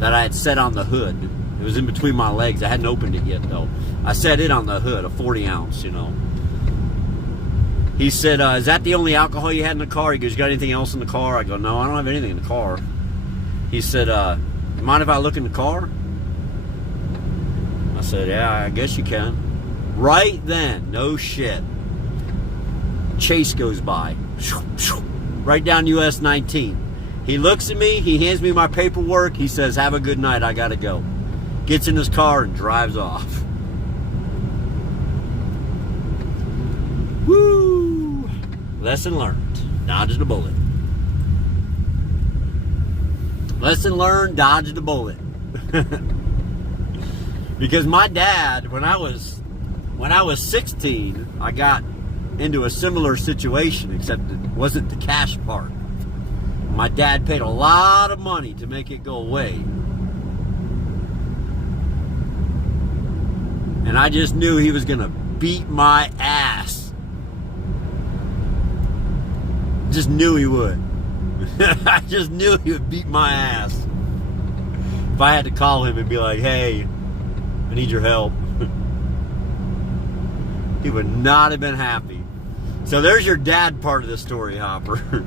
that I had set on the hood. It was in between my legs. I hadn't opened it yet, though. I set it on the hood, a 40 ounce, you know. He said, is that the only alcohol you had in the car? He goes, you got anything else in the car? I go, no, I don't have anything in the car. He said, mind if I look in the car? I said, yeah, I guess you can. Right then, no shit, Chase goes by, right down US 19. He looks at me, he hands me my paperwork, he says, have a good night, I gotta go. Gets in his car and drives off. Woo! Lesson learned. Dodged a bullet. Lesson learned, dodged a bullet. Because my dad, when I was 16, I got into a similar situation, except it wasn't the cash part. My dad paid a lot of money to make it go away. And I just knew he was going to beat my ass. Just knew he would. I just knew he would beat my ass. If I had to call him and be like, hey, I need your help. He would not have been happy. So there's your dad part of the story, Hopper.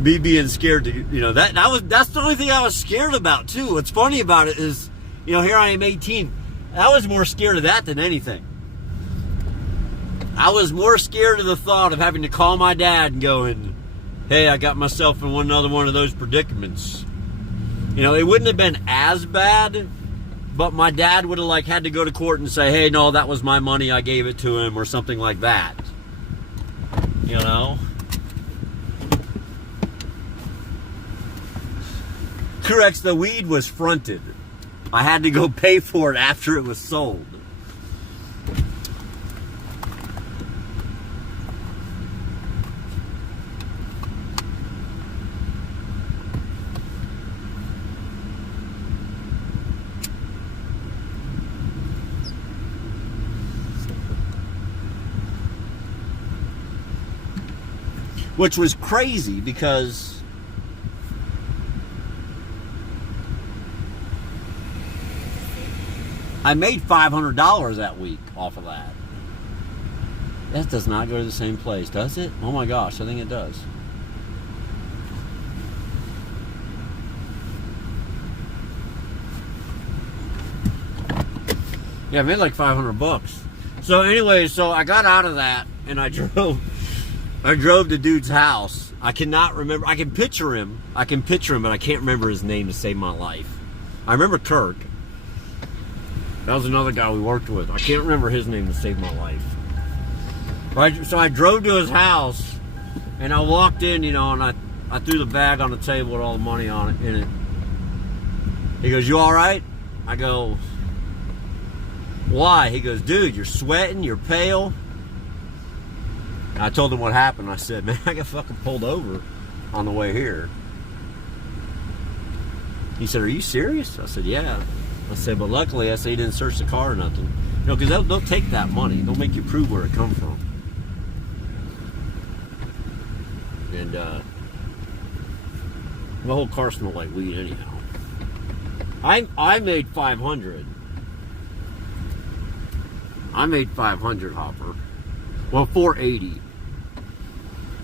Me being scared to, you know, that's the only thing I was scared about too. What's funny about it is, you know, here I am 18. I was more scared of that than anything. I was more scared of the thought of having to call my dad and going, hey, I got myself in another one of those predicaments. You know, it wouldn't have been as bad, but my dad would have like had to go to court and say, hey, no, that was my money, I gave it to him, or something like that. You know? Correct, the weed was fronted. I had to go pay for it after it was sold. Which was crazy because I made $500 that week off of that. That does not go to the same place, does it? Oh my gosh, I think it does. Yeah, I made like $500. So anyway, so I got out of that and I drove the dude's house. I cannot remember. I can picture him, but I can't remember his name to save my life. I remember Kirk. That was another guy we worked with. I can't remember his name to save my life. So I drove to his house, and I walked in, you know, and I threw the bag on the table with all the money on it in it. He goes, you all right? I go, why? He goes, dude, you're sweating, you're pale. I told him what happened. I said, man, I got fucking pulled over on the way here. He said, are you serious? I said, yeah. I said, but luckily, I said, he didn't search the car or nothing. You know, because they'll take that money. They'll make you prove where it come from. And the whole car smelled like weed anyhow. I made 500. I made 500, Hopper. Well, 480.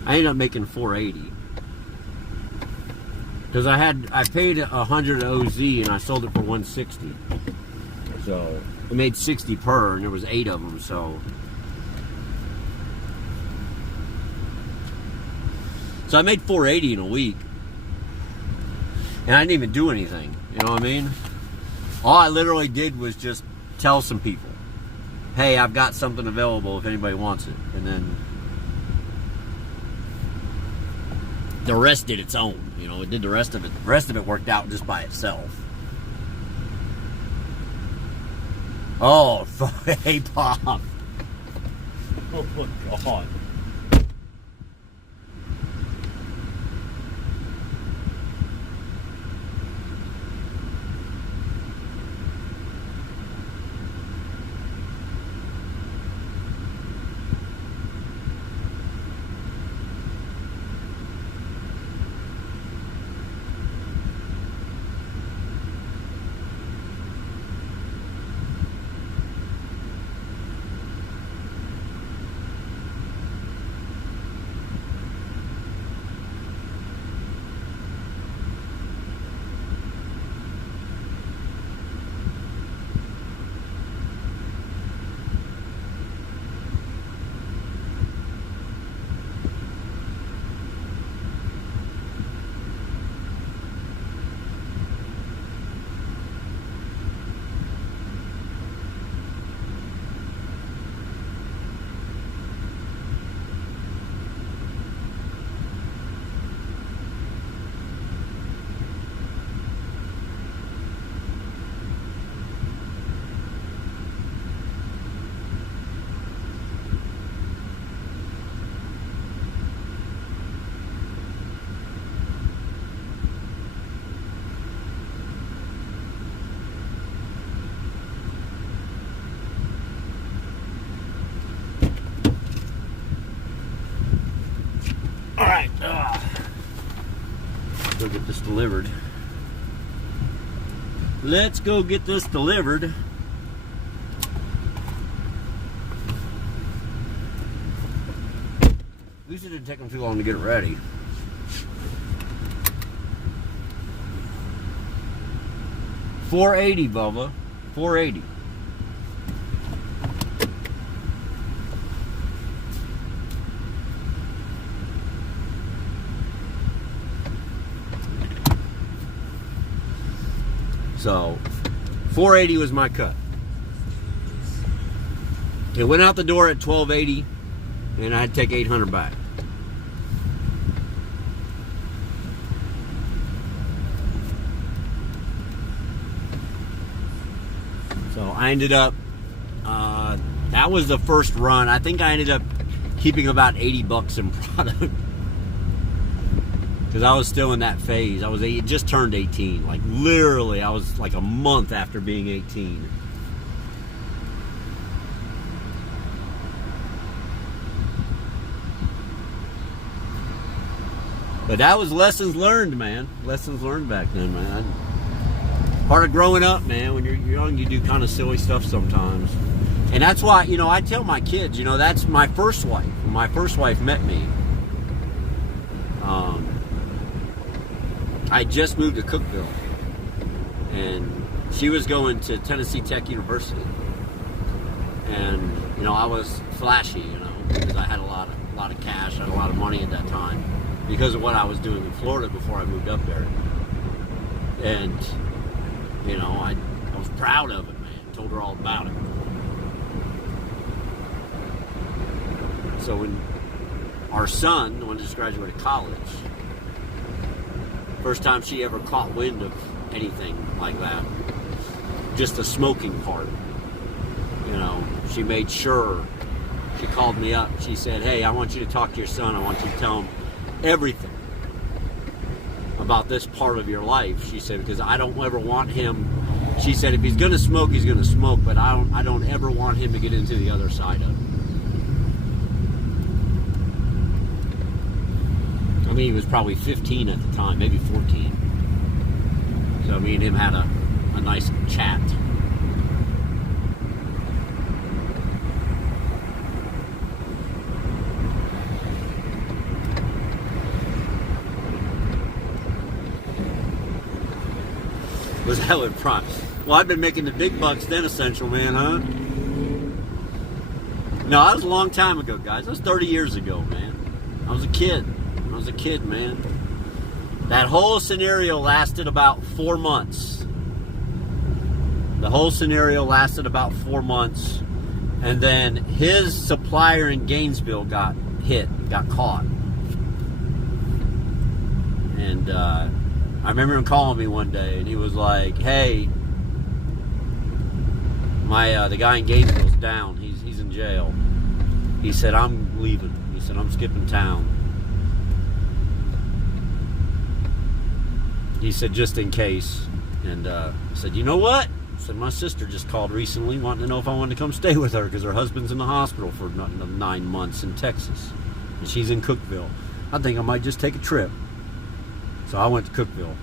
I ended up making 480 because I paid 100 OZ and I sold it for 160. So it made 60 per, and there was 8 of them. So I made 480 in a week, and I didn't even do anything. You know what I mean? All I literally did was just tell some people, hey, I've got something available if anybody wants it. And then the rest did its own. You know, it did the rest of it. The rest of it worked out just by itself. Oh, hey, Pop. Oh my God. All right. Go get this delivered. Let's go get this delivered. At least it didn't take them too long to get it ready. $4.80, Bubba. $4.80. So, $4.80 was my cut. It went out the door at $12.80, and I had to take $800 back. So I ended up, that was the first run. I think I ended up keeping about $80 in product. Because I was still in that phase. I was just turned 18. Like literally, I was like a month after being 18. But that was lessons learned, man. Lessons learned back then, man. Part of growing up, man. When you're young, you do kind of silly stuff sometimes. And that's why, you know, I tell my kids, you know, that's my first wife. When my first wife met me, I just moved to Cookeville, and she was going to Tennessee Tech University, and you know I was flashy, you know, because I had a lot of cash, I had a lot of money at that time, because of what I was doing in Florida before I moved up there, and you know I was proud of it, man. Told her all about it. So when our son, the one that just graduated college. First time she ever caught wind of anything like that. Just the smoking part. You know, she made sure, she called me up. She said, hey, I want you to talk to your son. I want you to tell him everything about this part of your life. She said, because I don't ever want him, she said, if he's going to smoke, he's going to smoke, but I don't ever want him to get into the other side of it. I mean, he was probably 15 at the time, maybe 14. So me and him had a nice chat. Was that what prime? Well, I've been making the big bucks then, Essential Man, huh? No, that was a long time ago, guys. That was 30 years ago, man. I was a kid. Man. That whole scenario lasted about 4 months. The whole scenario lasted about 4 months. And then his supplier in Gainesville got caught. And I remember him calling me one day, and he was like, hey, the guy in Gainesville's down. He's in jail. He said, I'm leaving. He said, I'm skipping town. He said, just in case. And I said, you know what? I said, my sister just called recently wanting to know if I wanted to come stay with her because her husband's in the hospital for 9 months in Texas. And she's in Cookeville. I think I might just take a trip. So I went to Cookeville.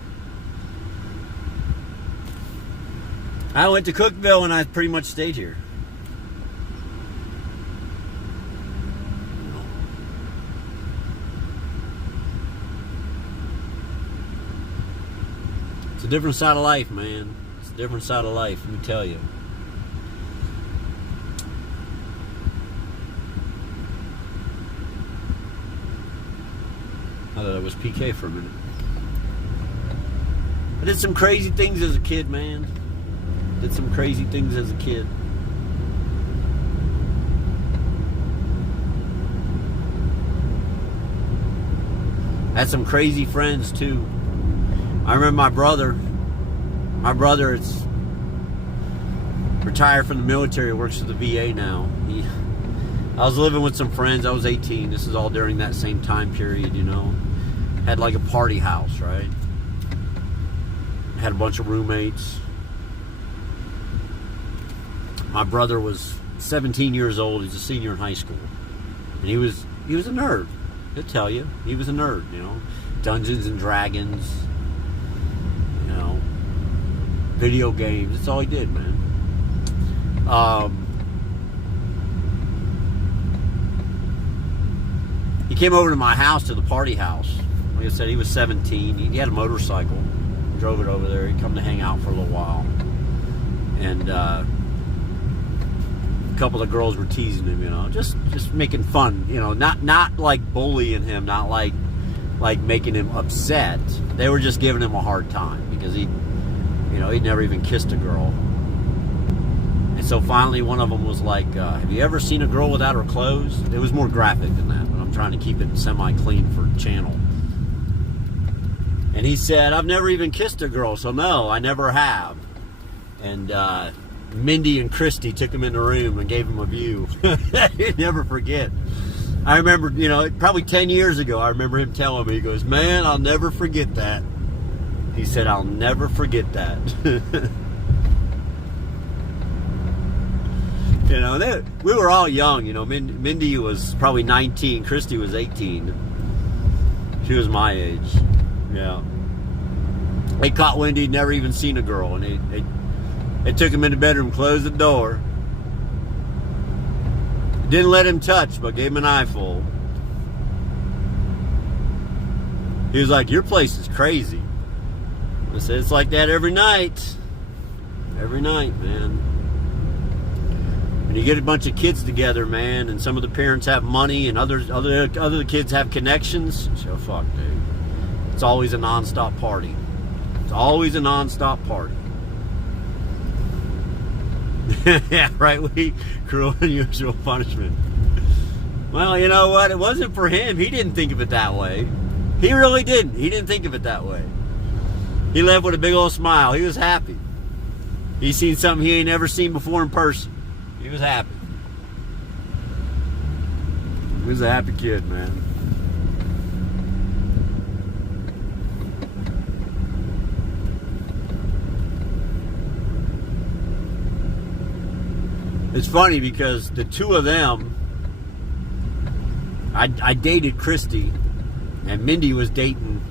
And I pretty much stayed here. It's a different side of life, man. It's a different side of life, let me tell you. I thought it was PK for a minute. I did some crazy things as a kid, man. Did some crazy things as a kid. Had some crazy friends too. I remember my brother is retired from the military, works for the VA now. I was living with some friends. I was 18. This is all during that same time period, you know. Had like a party house, right? Had a bunch of roommates. My brother was 17 years old. He's a senior in high school. And he was a nerd. He'll tell you. He was a nerd, you know. Dungeons and Dragons. You know. Video games. That's all he did, man. He came over to my house, to the party house. Like I said, he was 17. He had a motorcycle. Drove it over there. He'd come to hang out for a little while. And a couple of the girls were teasing him, you know, just making fun, you know, not like bullying him, not like making him upset. They were just giving him a hard time because he'd never even kissed a girl. And so finally one of them was like, have you ever seen a girl without her clothes? It was more graphic than that, but I'm trying to keep it semi-clean for the channel. And he said, I've never even kissed a girl, so no, I never have. And Mindy and Christy took him in the room and gave him a view. He'd never forget. I remember, you know, probably 10 years ago, I remember him telling me, he goes, man, I'll never forget that. He said, I'll never forget that. You know, we were all young, you know. Mindy was probably 19, Christy was 18. She was my age. Yeah. They caught Wendy, he'd never even seen a girl, and they took him in the bedroom, closed the door. Didn't let him touch, but gave him an eyeful. He was like, your place is crazy. I said, it's like that every night. Every night, man. When you get a bunch of kids together, man, and some of the parents have money and other kids have connections, so fuck, dude. It's always a non-stop party. It's always a non-stop party. Yeah, right. Cruel and unusual punishment. Well, you know what? It wasn't for him. He didn't think of it that way. He really didn't. He didn't think of it that way. He left with a big old smile. He was happy. He seen something he ain't never seen before in person. He was happy. He was a happy kid, man. It's funny because the two of them, I dated Christy, and Mindy was dating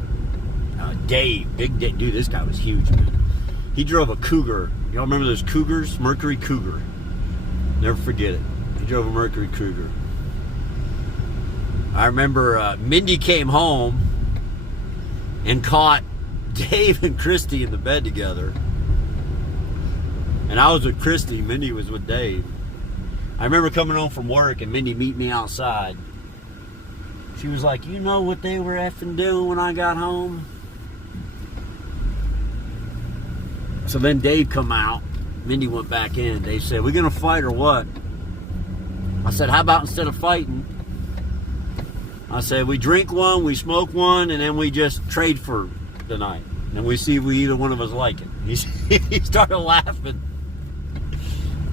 Dave. Big Dave. Dude, this guy was huge, man. He drove a Cougar. Y'all remember those Cougars? Mercury Cougar. Never forget it. He drove a Mercury Cougar. I remember Mindy came home and caught Dave and Christy in the bed together. And I was with Christy, Mindy was with Dave. I remember coming home from work and Mindy meet me outside. She was like, you know what they were effing doing when I got home? So then Dave come out. Mindy went back in. Dave said, we gonna fight or what? I said, how about instead of fighting, I said, we drink one, we smoke one, and then we just trade for the night. And we see if we either one of us like it. He started laughing.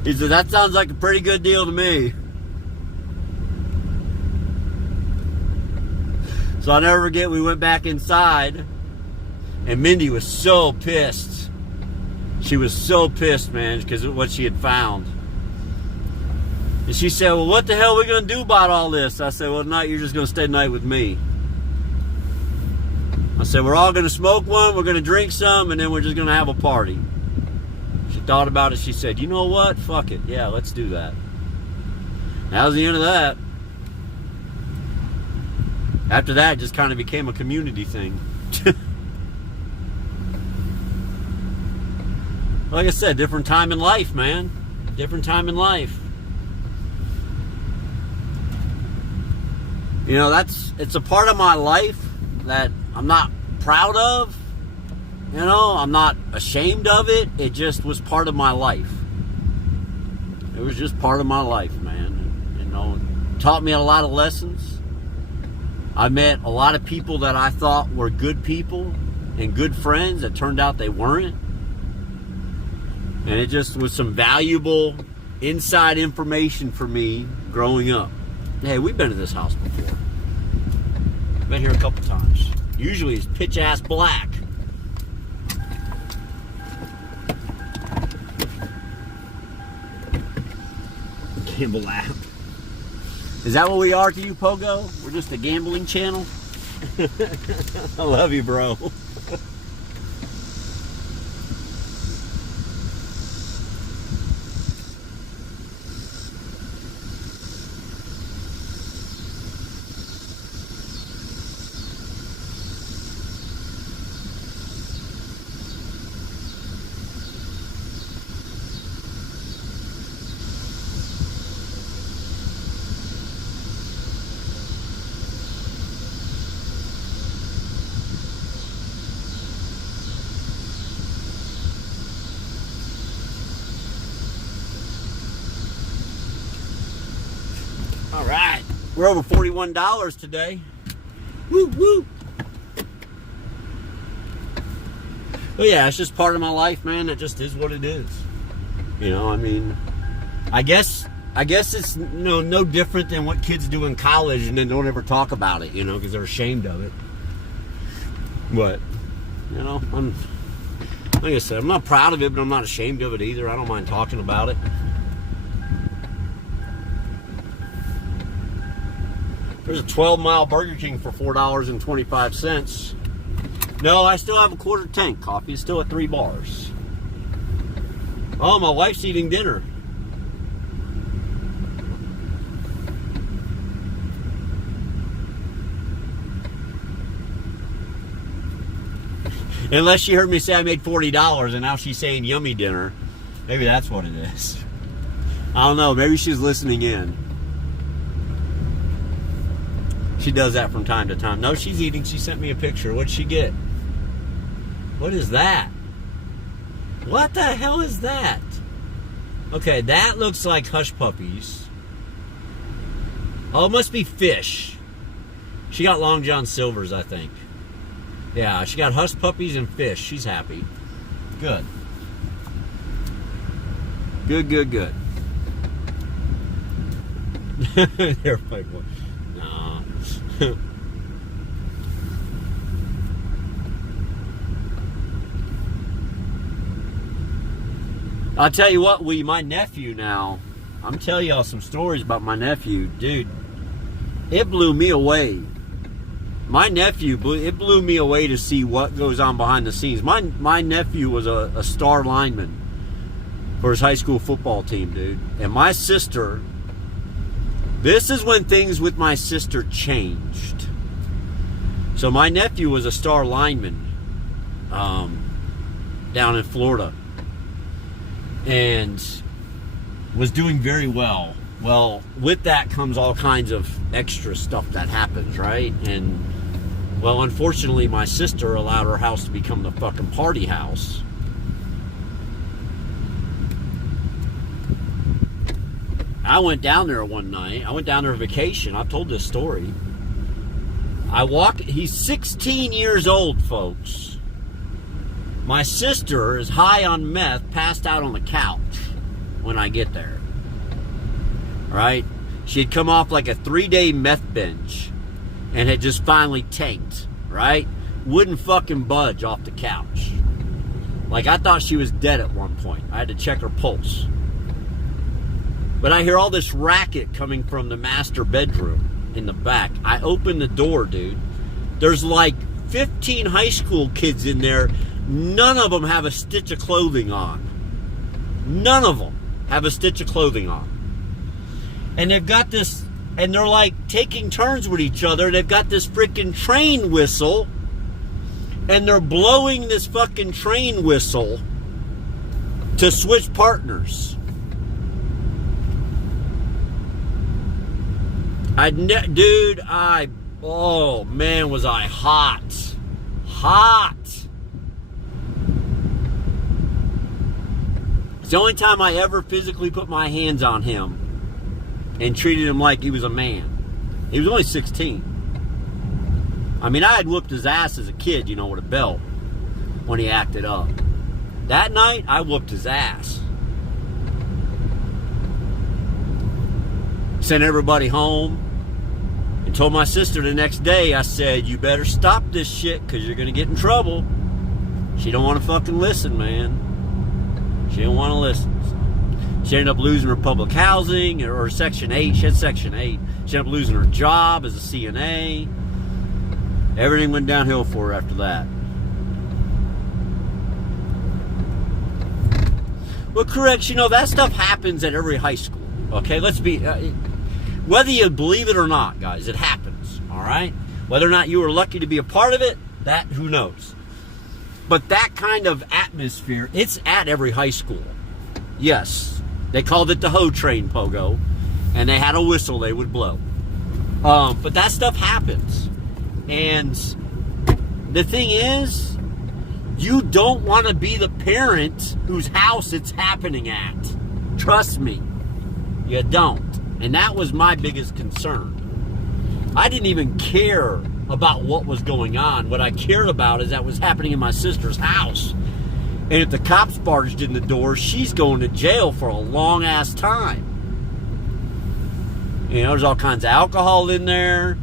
He said, that sounds like a pretty good deal to me. So I'll never forget, we went back inside, and Mindy was so pissed. She was so pissed, man, because of what she had found. And she said, well, what the hell are we going to do about all this? I said, well, tonight you're just going to stay the night with me. I said, we're all going to smoke one, we're going to drink some, and then we're just going to have a party. She thought about it. She said, you know what? Fuck it. Yeah, let's do that. That was the end of that. After that, it just kind of became a community thing. Like I said, different time in life, man. Different time in life. You know, it's a part of my life that I'm not proud of. You know, I'm not ashamed of it. It just was part of my life. It was just part of my life, man. You know, it taught me a lot of lessons. I met a lot of people that I thought were good people and good friends that turned out they weren't. And it just was some valuable inside information for me growing up. Hey, we've been to this house before. Been here a couple times. Usually it's pitch ass black. Gamble app. Is that what we are to you, Pogo? We're just a gambling channel? I love you, bro. All right, we're over $41 today. Woo woo. But yeah, it's just part of my life, man. It just is what it is. You know, I mean, I guess it's no different than what kids do in college and then don't ever talk about it, you know, because they're ashamed of it. But you know, like I said, I'm not proud of it, but I'm not ashamed of it either. I don't mind talking about it. There's a 12-mile Burger King for $4.25. No, I still have a quarter tank. Coffee is still at 3 bars. Oh, my wife's eating dinner. Unless she heard me say I made $40 and now she's saying yummy dinner. Maybe that's what it is. I don't know. Maybe she's listening in. She does that from time to time. No, she's eating. She sent me a picture. What'd she get? What is that? What the hell is that? Okay, that looks like hush puppies. Oh, it must be fish. She got Long John Silvers, I think. Yeah, she got hush puppies and fish. She's happy. Good. Good, good, good. Everybody, nah. I'll tell you what, my nephew now, I'm telling y'all some stories about my nephew. Dude, it blew me away. My nephew, it blew me away to see what goes on behind the scenes. My nephew was a star lineman for his high school football team, dude. And my sister, this is when things with my sister changed. So my nephew was a star lineman down in Florida and was doing very well. Well, with that comes all kinds of extra stuff that happens, right? And, well, unfortunately, my sister allowed her house to become the fucking party house. I went down there one night. I went down there on vacation. I've told this story. He's 16 years old, folks. My sister is high on meth, passed out on the couch when I get there. Right? She had come off like a 3-day meth binge and had just finally tanked, right? Wouldn't fucking budge off the couch. Like, I thought she was dead at one point. I had to check her pulse. But I hear all this racket coming from the master bedroom in the back. I open the door, dude. There's like 15 high school kids in there. None of them have a stitch of clothing on. None of them have a stitch of clothing on. And they've got this, and they're like taking turns with each other. They've got this freaking train whistle, and they're blowing this fucking train whistle to switch partners. Oh man, was I hot. Hot. It's the only time I ever physically put my hands on him and treated him like he was a man. He was only 16. I mean, I had whooped his ass as a kid, with a belt when he acted up. That night, I whooped his ass. Sent everybody home and told my sister the next day, I said, you better stop this shit because you're going to get in trouble. She don't want to fucking listen, man. She didn't want to listen. She ended up losing her public housing or Section 8. She had Section 8. She ended up losing her job as a CNA. Everything went downhill for her after that. Well, correct, that stuff happens at every high school. Okay, let's be... whether you believe it or not, guys, it happens. All right? Whether or not you were lucky to be a part of it, that, who knows? But that kind of atmosphere, it's at every high school. Yes. They called it the hoe train, Pogo. And they had a whistle they would blow. But that stuff happens. And the thing is, you don't want to be the parent whose house it's happening at. Trust me. You don't. And that was my biggest concern. I didn't even care about what was going on. What I cared about is that was happening in my sister's house. And if the cops barged in the door, she's going to jail for a long-ass time. There's all kinds of alcohol in there.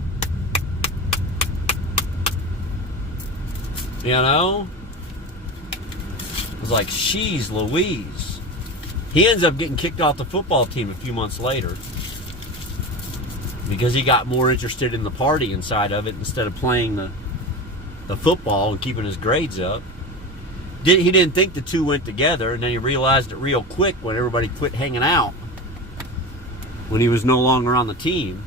I was like, she's Louise. He ends up getting kicked off the football team a few months later because he got more interested in the party inside of it instead of playing the football and keeping his grades up. He didn't think the two went together, and then he realized it real quick when everybody quit hanging out, when he was no longer on the team.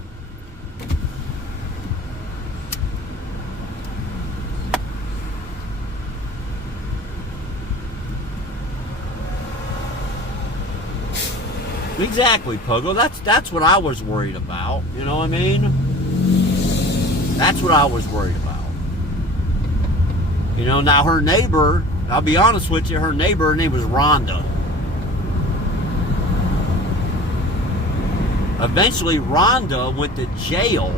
Exactly, Pogo. That's what I was worried about. You know what I mean? That's what I was worried about. Now her neighbor, I'll be honest with you, her name was Rhonda. Eventually, Rhonda went to jail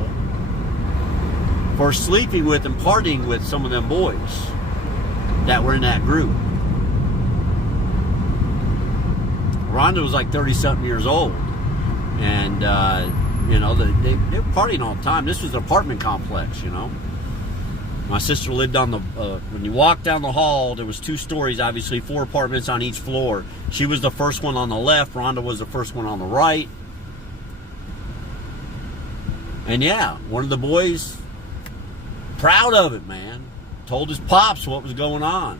for sleeping with and partying with some of them boys that were in that group. Rhonda was like 30-something years old. And, they were partying all the time. This was an apartment complex, My sister lived on the, when you walk down the hall, there was 2 stories, obviously, 4 apartments on each floor. She was the first one on the left. Rhonda was the first one on the right. And yeah, one of the boys, proud of it, man, told his pops what was going on.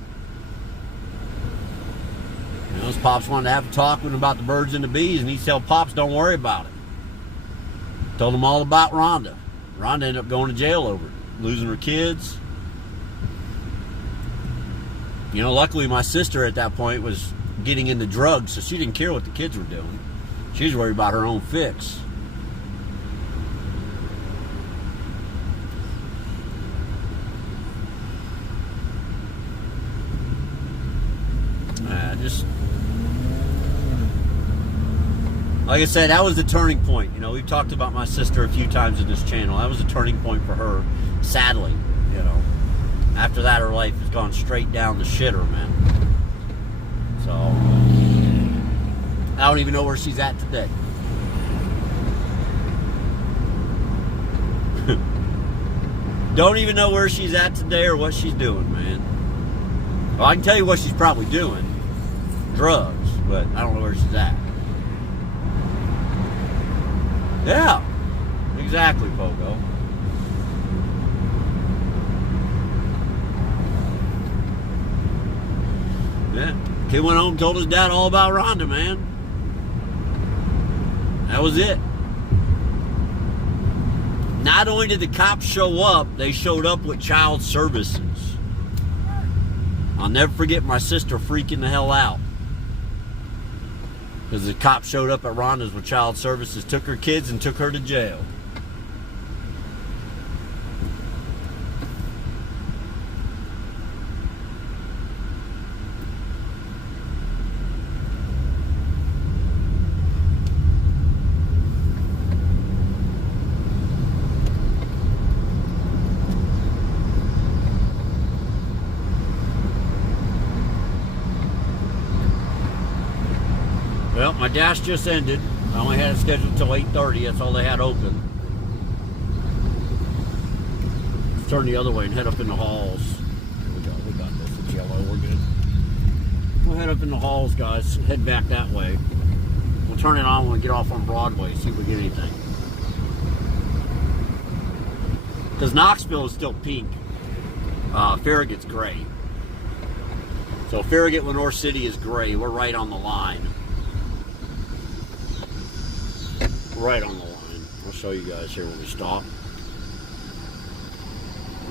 His pops wanted to have a talk with him about the birds and the bees, and he told Pops, don't worry about it. Told him all about Rhonda. Rhonda ended up going to jail over it, losing her kids. Luckily my sister at that point was getting into drugs, so she didn't care what the kids were doing. She was worried about her own fix. Like I said, that was the turning point. We've talked about my sister a few times in this channel. That was a turning point for her, sadly. After that, her life has gone straight down the shitter, man. So, I don't even know where she's at today. Don't even know where she's at today or what she's doing, man. Well, I can tell you what she's probably doing. Drugs, but I don't know where she's at. Yeah, exactly, Pogo. Yeah, kid went home and told his dad all about Rhonda, man. That was it. Not only did the cops show up, they showed up with child services. I'll never forget my sister freaking the hell out. Because the cops showed up at Rhonda's with child services, took her kids and took her to jail. Well, my dash just ended. I only had it scheduled until 8:30. That's all they had open. Let's turn the other way and head up in the halls. We got this. It's yellow. We're good. We'll head up in the halls, guys. Head back that way. We'll turn it on when we get off on Broadway, see if we get anything. Because Knoxville is still pink. Farragut's gray. So Farragut, Lenore City is gray. We're right on the line. Right on the line. I'll show you guys here when we stop.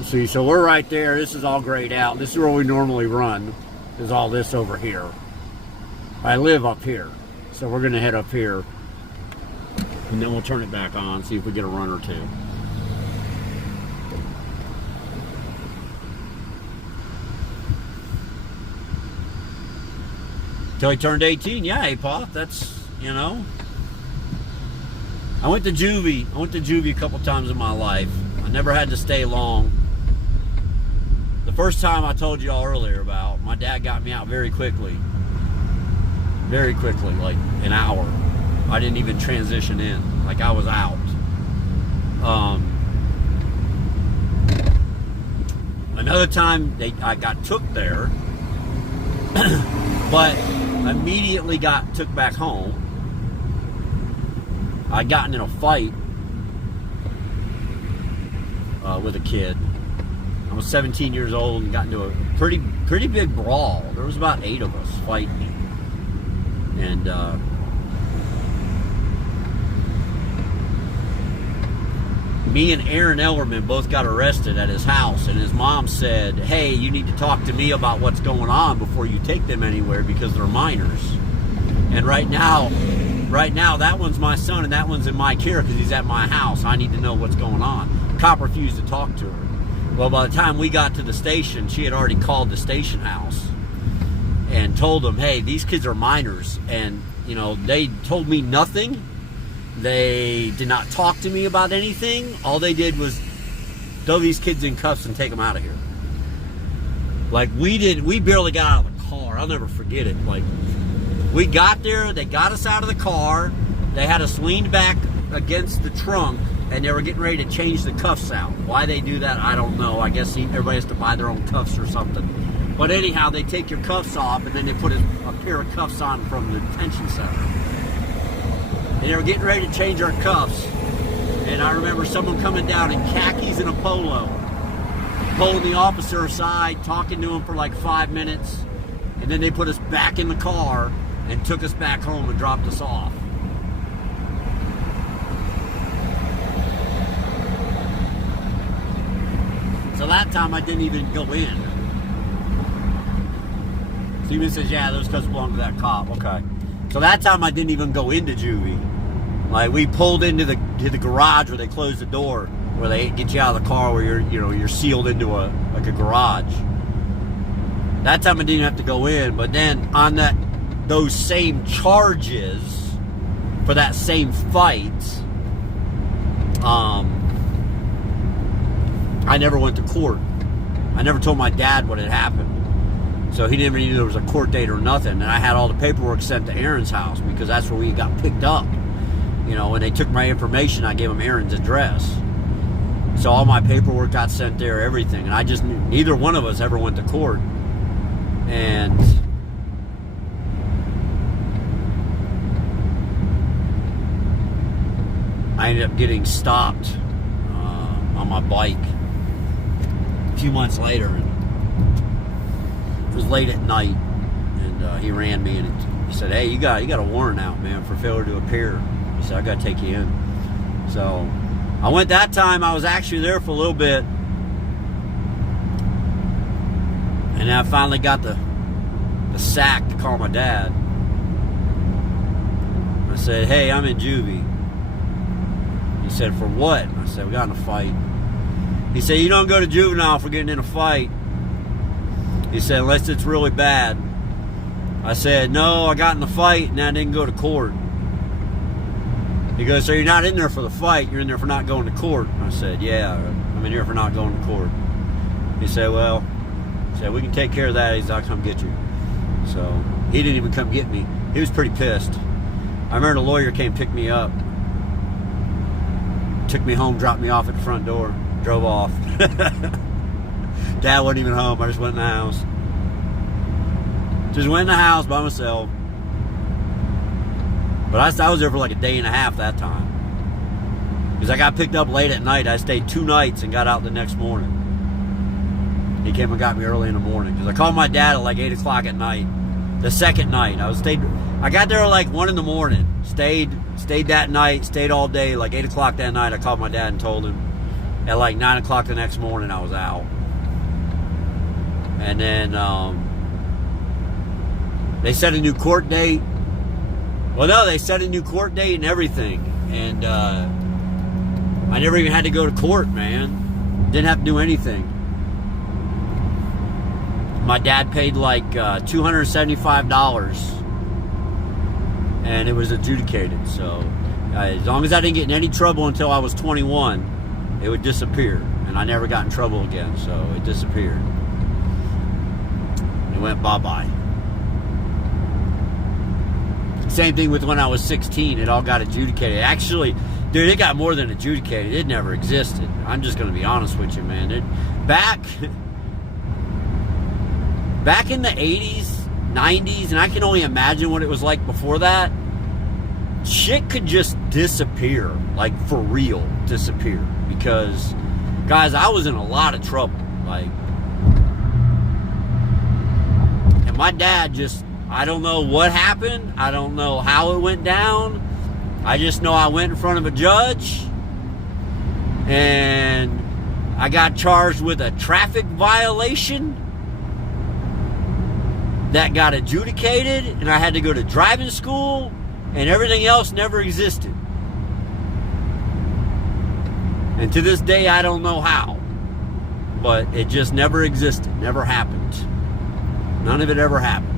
See, so we're right there. This is all grayed out. This is where we normally run. Is all this over here. I live up here, so we're gonna head up here, and then we'll turn it back on, see if we get a run or two. Till he turned 18. Yeah, hey, Pop. That's, you know. I went to juvie. I went to juvie a couple times in my life. I never had to stay long. The first time I told you all earlier about, my dad got me out very quickly. Very quickly, like an hour. I didn't even transition in. Like I was out. Another time I got took there, but immediately got took back home. I'd gotten in a fight with a kid. I was 17 years old and got into a pretty big brawl. There was about 8 of us fighting. And me and Aaron Ellerman both got arrested at his house, and his mom said, hey, you need to talk to me about what's going on before you take them anywhere because they're minors. And right now, that one's my son and that one's in my care because he's at my house. I need to know what's going on. Cop refused to talk to her. Well, by the time we got to the station, she had already called the station house and told them, hey, these kids are minors. And, you know, they told me nothing. They did not talk to me about anything. All they did was throw these kids in cuffs and take them out of here. Like, we barely got out of the car. I'll never forget it. Like, we got there, they got us out of the car, they had us leaned back against the trunk, and they were getting ready to change the cuffs out. Why they do that, I don't know. I guess everybody has to buy their own cuffs or something. But anyhow, they take your cuffs off, and then they put a pair of cuffs on from the detention center. And they were getting ready to change our cuffs. And I remember someone coming down in khakis and a polo, pulling the officer aside, talking to him for like 5 minutes, and then they put us back in the car and took us back home and dropped us off. So that time I didn't even go in. Steven says, yeah, those cuffs belong to that cop. Okay. So that time I didn't even go into juvie. Like, we pulled into the garage where they closed the door, where they get you out of the car where you're sealed into a garage. That time I didn't have to go in, but then on those same charges for that same fight, I never went to court. I never told my dad what had happened. So he didn't even know there was a court date or nothing. And I had all the paperwork sent to Aaron's house because that's where we got picked up. You know, when they took my information, I gave them Aaron's address. So all my paperwork got sent there, everything. And I just knew neither one of us ever went to court. And I ended up getting stopped on my bike a few months later. And it was late at night, and he ran me, and he said, "Hey, you got a warrant out, man, for failure to appear." He said, "I got to take you in." So I went that time. I was actually there for a little bit, and then I finally got the sack to call my dad. I said, "Hey, I'm in juvie." He said, "For what?" I said, "We got in a fight." He said, "You don't go to juvenile for getting in a fight." He said, "Unless it's really bad." I said, "No, I got in the fight and I didn't go to court." He goes, "So you're not in there for the fight, you're in there for not going to court?" I said, "Yeah, I'm in here for not going to court." He said, "Well," he said, "we can take care of that." He's like, "I'll come get you." So he didn't even come get me. He was pretty pissed. I remember the lawyer came pick me up, took me home, dropped me off at the front door, drove off. Dad wasn't even home. I just went in the house. Just went in the house by myself. But I was there for like a day and a half that time. Because I got picked up late at night. I stayed 2 nights and got out the next morning. He came and got me early in the morning. Because I called my dad at like 8 o'clock at night. The second night. I got there at like 1 in the morning. Stayed that night. Stayed all day. Like 8 o'clock that night, I called my dad and told him. At like 9 o'clock the next morning, I was out. And then they set a new court date. Well, no, they set a new court date and everything. And I never even had to go to court, man. Didn't have to do anything. My dad paid like $275. And it was adjudicated. So as long as I didn't get in any trouble until I was 21, it would disappear. And I never got in trouble again, so it disappeared. It went bye-bye. Same thing with when I was 16. It all got adjudicated. Actually, dude, it got more than adjudicated. It never existed. I'm just going to be honest with you, man. Back in the 80s, 90s, and I can only imagine what it was like before that, shit could just disappear. Like, for real, disappear. Because, guys, I was in a lot of trouble. Like, and my dad just, I don't know what happened. I don't know how it went down. I just know I went in front of a judge and I got charged with a traffic violation that got adjudicated, and I had to go to driving school, and everything else never existed. And to this day, I don't know how, but it just never existed, never happened. None of it ever happened.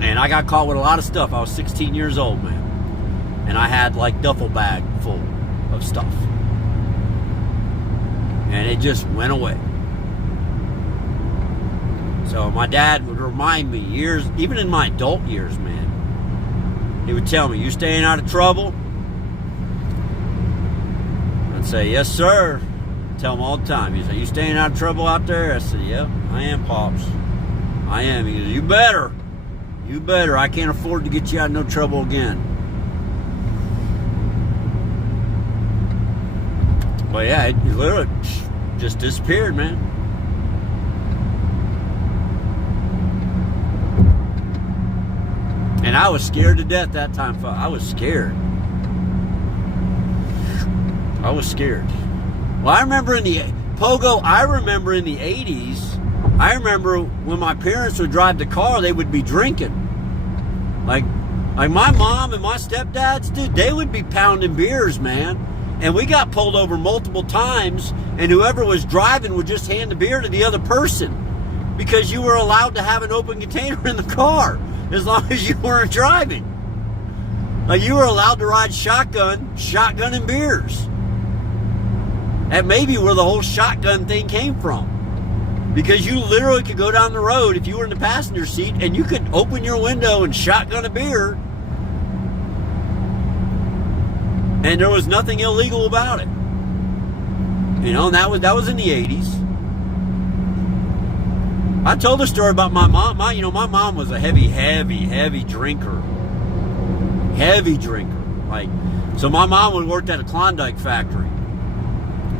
And I got caught with a lot of stuff. I was 16 years old, man. And I had like duffel bag full of stuff. And it just went away. So my dad would remind me years, even in my adult years, man. He would tell me, "You staying out of trouble?" I'd say, "Yes, sir." I'd tell him all the time. He'd say, "You staying out of trouble out there?" I said, "Yep, I am, Pops. I am." He goes, "You better. You better. I can't afford to get you out of no trouble again." But yeah, it literally just disappeared, man. And I was scared to death that time. I was scared. I was scared. Well, I remember in the Pogo, I remember in the 80s, I remember when my parents would drive the car, they would be drinking. Like my mom and my stepdads, dude, they would be pounding beers, man. And we got pulled over multiple times, and whoever was driving would just hand the beer to the other person because you were allowed to have an open container in the car as long as you weren't driving. Like, you were allowed to ride shotgunning beers. That may be where the whole shotgun thing came from. Because you literally could go down the road if you were in the passenger seat and you could open your window and shotgun a beer. And there was nothing illegal about it. You know, and that was in the 80s. I told the story about my mom. My mom was a heavy drinker. Heavy drinker. So my mom worked at a Klondike factory.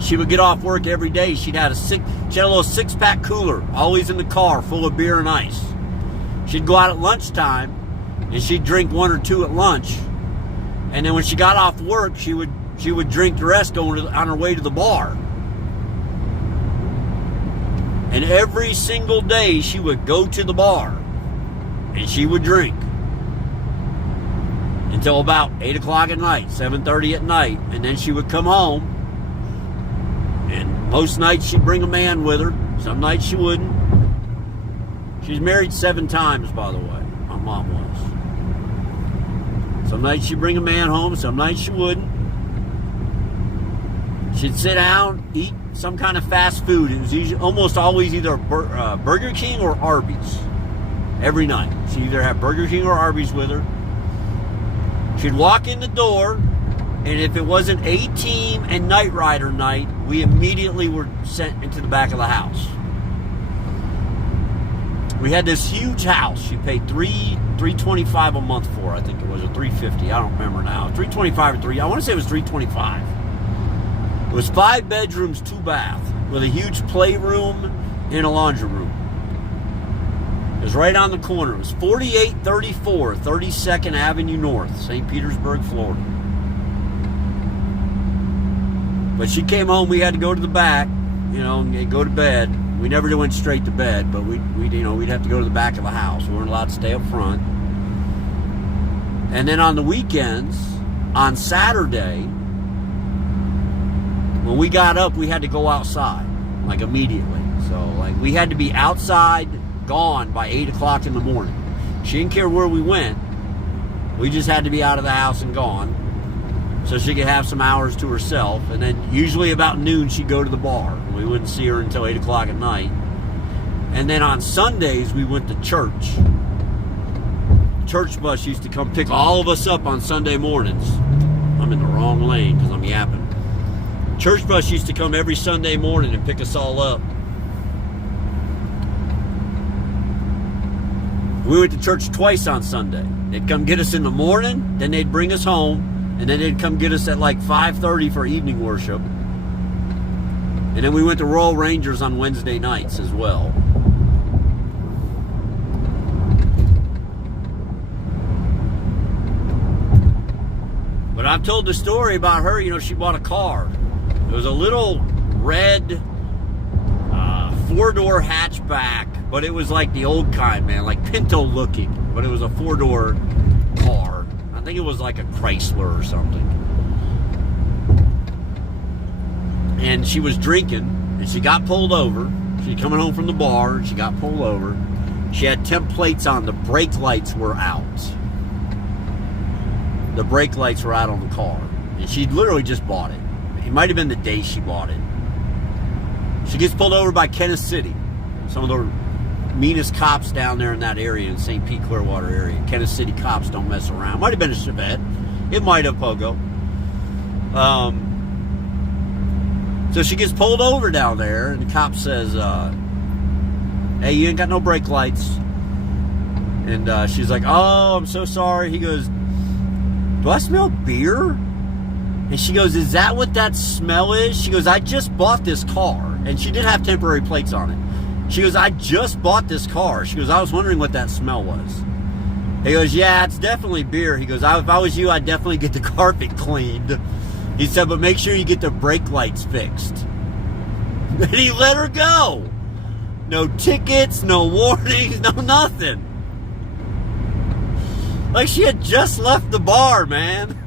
She would get off work every day. She had a little 6-pack cooler, always in the car, full of beer and ice. She'd go out at lunchtime, and she'd drink 1 or 2 at lunch. And then when she got off work, she would drink the rest on her way to the bar. And every single day she would go to the bar and she would drink until about 8 o'clock at night, 7:30 at night. And then she would come home, and most nights she'd bring a man with her. Some nights she wouldn't. She's married 7 times, by the way. My mom was. Some nights she'd bring a man home, some nights she wouldn't. She'd sit down, eat some kind of fast food. It was almost always either Burger King or Arby's. Every night. She'd either have Burger King or Arby's with her. She'd walk in the door, and if it wasn't A-Team and Night Rider night, we immediately were sent into the back of the house. We had this huge house. She paid $325 a month for, I think it was, or $350. I don't remember now. $325 or I want to say it was $325. It was 5 bedrooms, 2 baths, with a huge playroom and a laundry room. It was right on the corner. It was 4834 32nd Avenue North, St. Petersburg, Florida. But she came home. We had to go to the back, and go to bed. We never went straight to bed, but we'd have to go to the back of the house. We weren't allowed to stay up front. And then on the weekends, on Saturday, when we got up, we had to go outside, immediately. So, we had to be outside, gone by 8 o'clock in the morning. She didn't care where we went. We just had to be out of the house and gone so she could have some hours to herself. And then usually about noon, she'd go to the bar. We wouldn't see her until 8 o'clock at night. And then on Sundays, we went to church. Church bus used to come pick all of us up on Sunday mornings. I'm in the wrong lane because I'm yapping. Church bus used to come every Sunday morning and pick us all up. We went to church twice on Sunday. They'd come get us in the morning, then they'd bring us home, and then they'd come get us at 5:30 for evening worship. And then we went to Royal Rangers on Wednesday nights as well. But I've told the story about her, she bought a car. It was a little red 4-door hatchback, but it was like the old kind, man, like Pinto looking, but it was a 4-door car. I think it was like a Chrysler or something. And she was drinking, and she got pulled over. She was coming home from the bar, and she got pulled over. She had temp plates on. The brake lights were out. The brake lights were out on the car. And she literally just bought it. It might have been the day she bought it. She gets pulled over by Kenneth City. Some of the meanest cops down there in that area, in St. Pete, Clearwater area. Kenneth City cops don't mess around. Might have been a Chevette. It might have Pogo. So she gets pulled over down there, and the cop says, hey, you ain't got no brake lights. And she's like, oh, I'm so sorry. He goes, do I smell beer? And she goes, is that what that smell is? She goes, I just bought this car. And she did have temporary plates on it. She goes, I just bought this car. She goes, I was wondering what that smell was. He goes, yeah, it's definitely beer. He goes, if I was you, I'd definitely get the carpet cleaned. He said, but make sure you get the brake lights fixed. And he let her go. No tickets, no warnings, no nothing. Like she had just left the bar, man.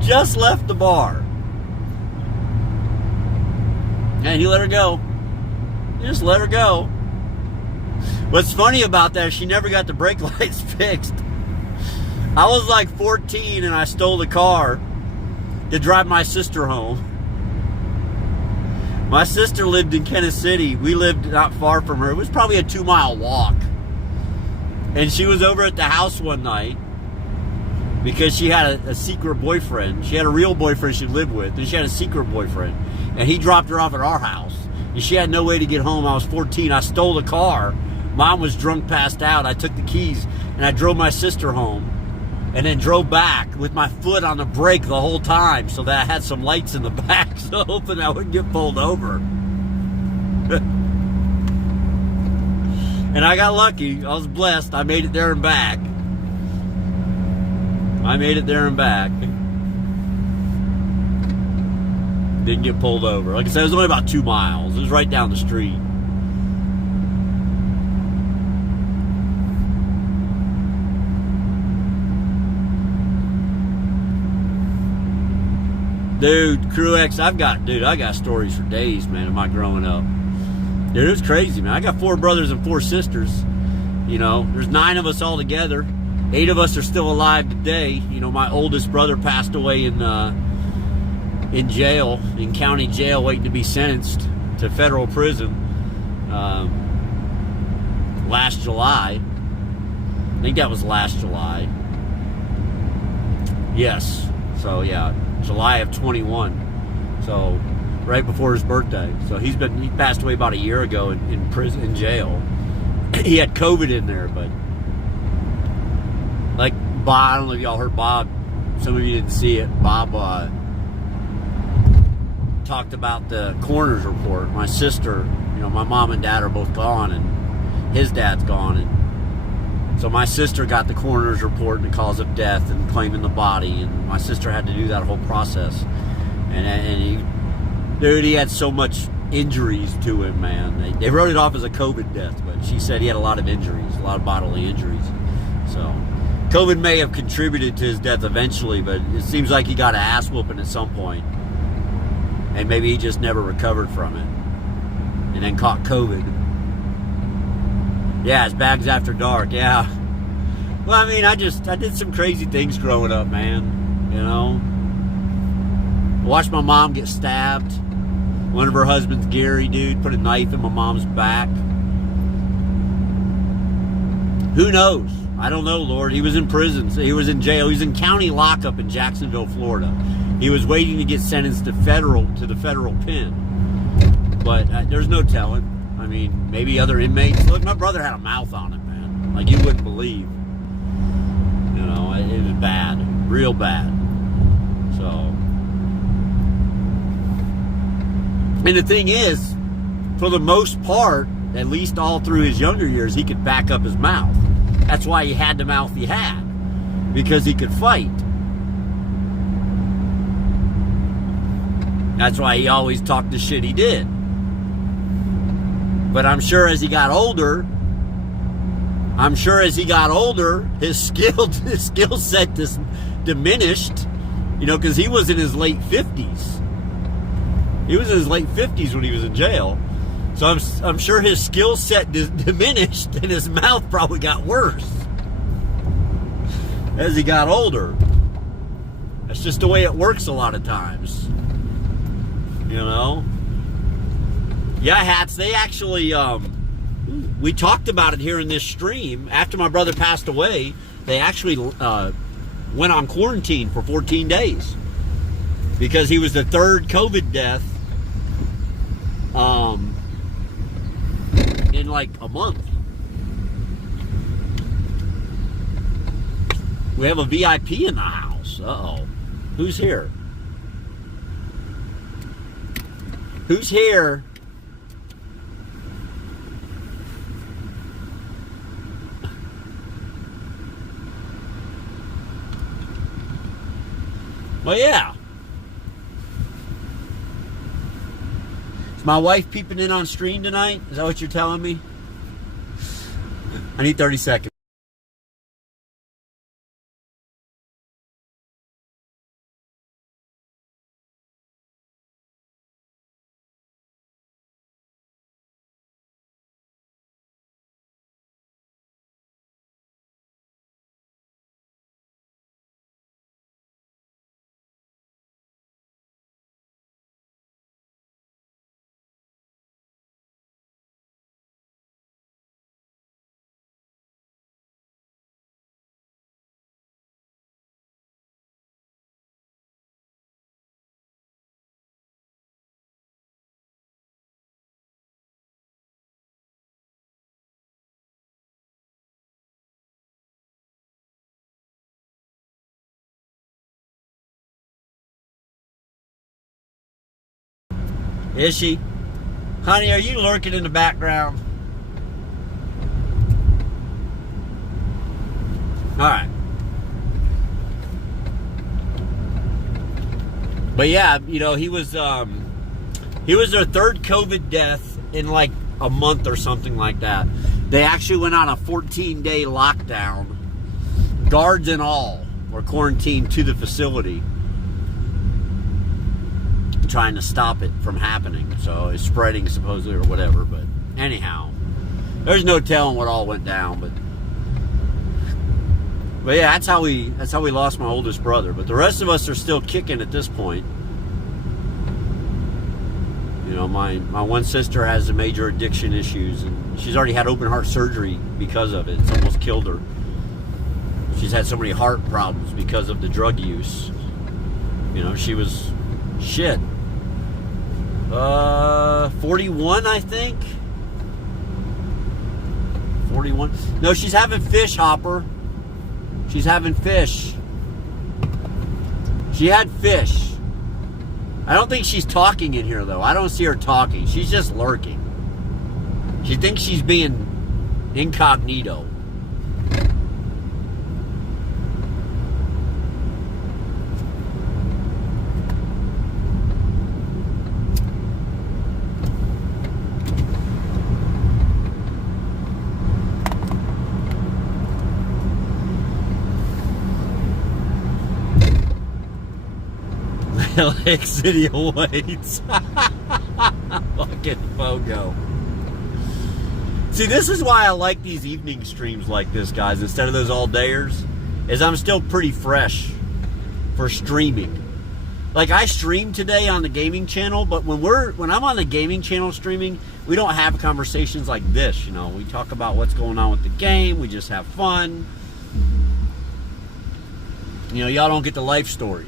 Just left the bar. And he let her go. He just let her go. What's funny about that is she never got the brake lights fixed. I was like 14 and I stole the car to drive my sister home. My sister lived in Kansas City. We lived not far from her. It was probably a 2-mile walk. And she was over at the house one night because she had a secret boyfriend. She had a real boyfriend she lived with, and she had a secret boyfriend. And he dropped her off at our house. And she had no way to get home. I was 14. I stole the car. Mom was drunk, passed out. I took the keys, and I drove my sister home. And then drove back with my foot on the brake the whole time so that I had some lights in the back, so hoping I wouldn't get pulled over. And I got lucky. I was blessed. I made it there and back. I made it there and back. Didn't get pulled over. Like I said, it was only about 2 miles. It was right down the street. Dude, Crew X, I got stories for days, man, of my growing up. Dude, it was crazy, man. I got 4 brothers and 4 sisters. You know, there's 9 of us all together. 8 of us are still alive today. You know, my oldest brother passed away in jail, in county jail, waiting to be sentenced to federal prison last July. I think that was last July. Yes. So, yeah. July of 21, so right before his birthday. So he passed away about a year ago in prison, in jail. He had COVID in there, but like Bob, I don't know if y'all heard Bob. Some of you didn't see it. Bob talked about the coroner's report. My sister, you know, my mom and dad are both gone, and his dad's gone, and so my sister got the coroner's report and the cause of death and claiming the body, and my sister had to do that whole process. And he had so much injuries to him, man. They wrote it off as a COVID death, but she said he had a lot of injuries, a lot of bodily injuries. So COVID may have contributed to his death eventually, but it seems like he got an ass whooping at some point, and maybe he just never recovered from it, and then caught COVID. Yeah, it's Bags After Dark, yeah. Well, I mean, I did some crazy things growing up, man, you know. I watched my mom get stabbed. One of her husbands, Gary, dude, put a knife in my mom's back. Who knows? I don't know, Lord. He was in prison. So he was in jail. He was in county lockup in Jacksonville, Florida. He was waiting to get sentenced to the federal pen. But there's no telling. I mean, maybe other inmates. Look, my brother had a mouth on him, man. Like you wouldn't believe. You know, it was bad. Real bad. So. And the thing is, for the most part, at least all through his younger years, he could back up his mouth. That's why he had the mouth he had. Because he could fight. That's why he always talked the shit he did. But I'm sure as he got older, his skill set diminished, you know, because he was in his late 50s. He was in his late 50s when he was in jail. So I'm sure his skill set diminished and his mouth probably got worse as he got older. That's just the way it works a lot of times. You know? Yeah, Hats, they actually, we talked about it here in this stream. After my brother passed away, they actually went on quarantine for 14 days. Because he was the 3rd COVID death in like a month. We have a VIP in the house. Uh-oh. Who's here? Who's here? Well, yeah. Is my wife peeping in on stream tonight? Is that what you're telling me? I need 30 seconds. Is she? Honey, are you lurking in the background? All right. But yeah, you know, he was their third COVID death in like a month or something like that. They actually went on a 14-day lockdown. Guards and all were quarantined to the facility, trying to stop it from happening. So it's spreading supposedly or whatever. But anyhow, there's no telling what all went down. But yeah, that's how we lost my oldest brother. But the rest of us are still kicking at this point. You know, my one sister has some major addiction issues, and she's already had open heart surgery because of it. It's almost killed her. She's had so many heart problems because of the drug use. You know, she was 41, I think. 41. No, she's having fish, Hopper. She's having fish. She had fish. I don't think she's talking in here, though. I don't see her talking. She's just lurking. She thinks she's being incognito. Lake City awaits. Fucking Fogo. See, this is why I like these evening streams like this, guys, instead of those all-dayers, is I'm still pretty fresh for streaming. Like, I streamed today on the gaming channel, but when I'm on the gaming channel streaming, we don't have conversations like this, you know. We talk about what's going on with the game, we just have fun. You know, y'all don't get the life stories.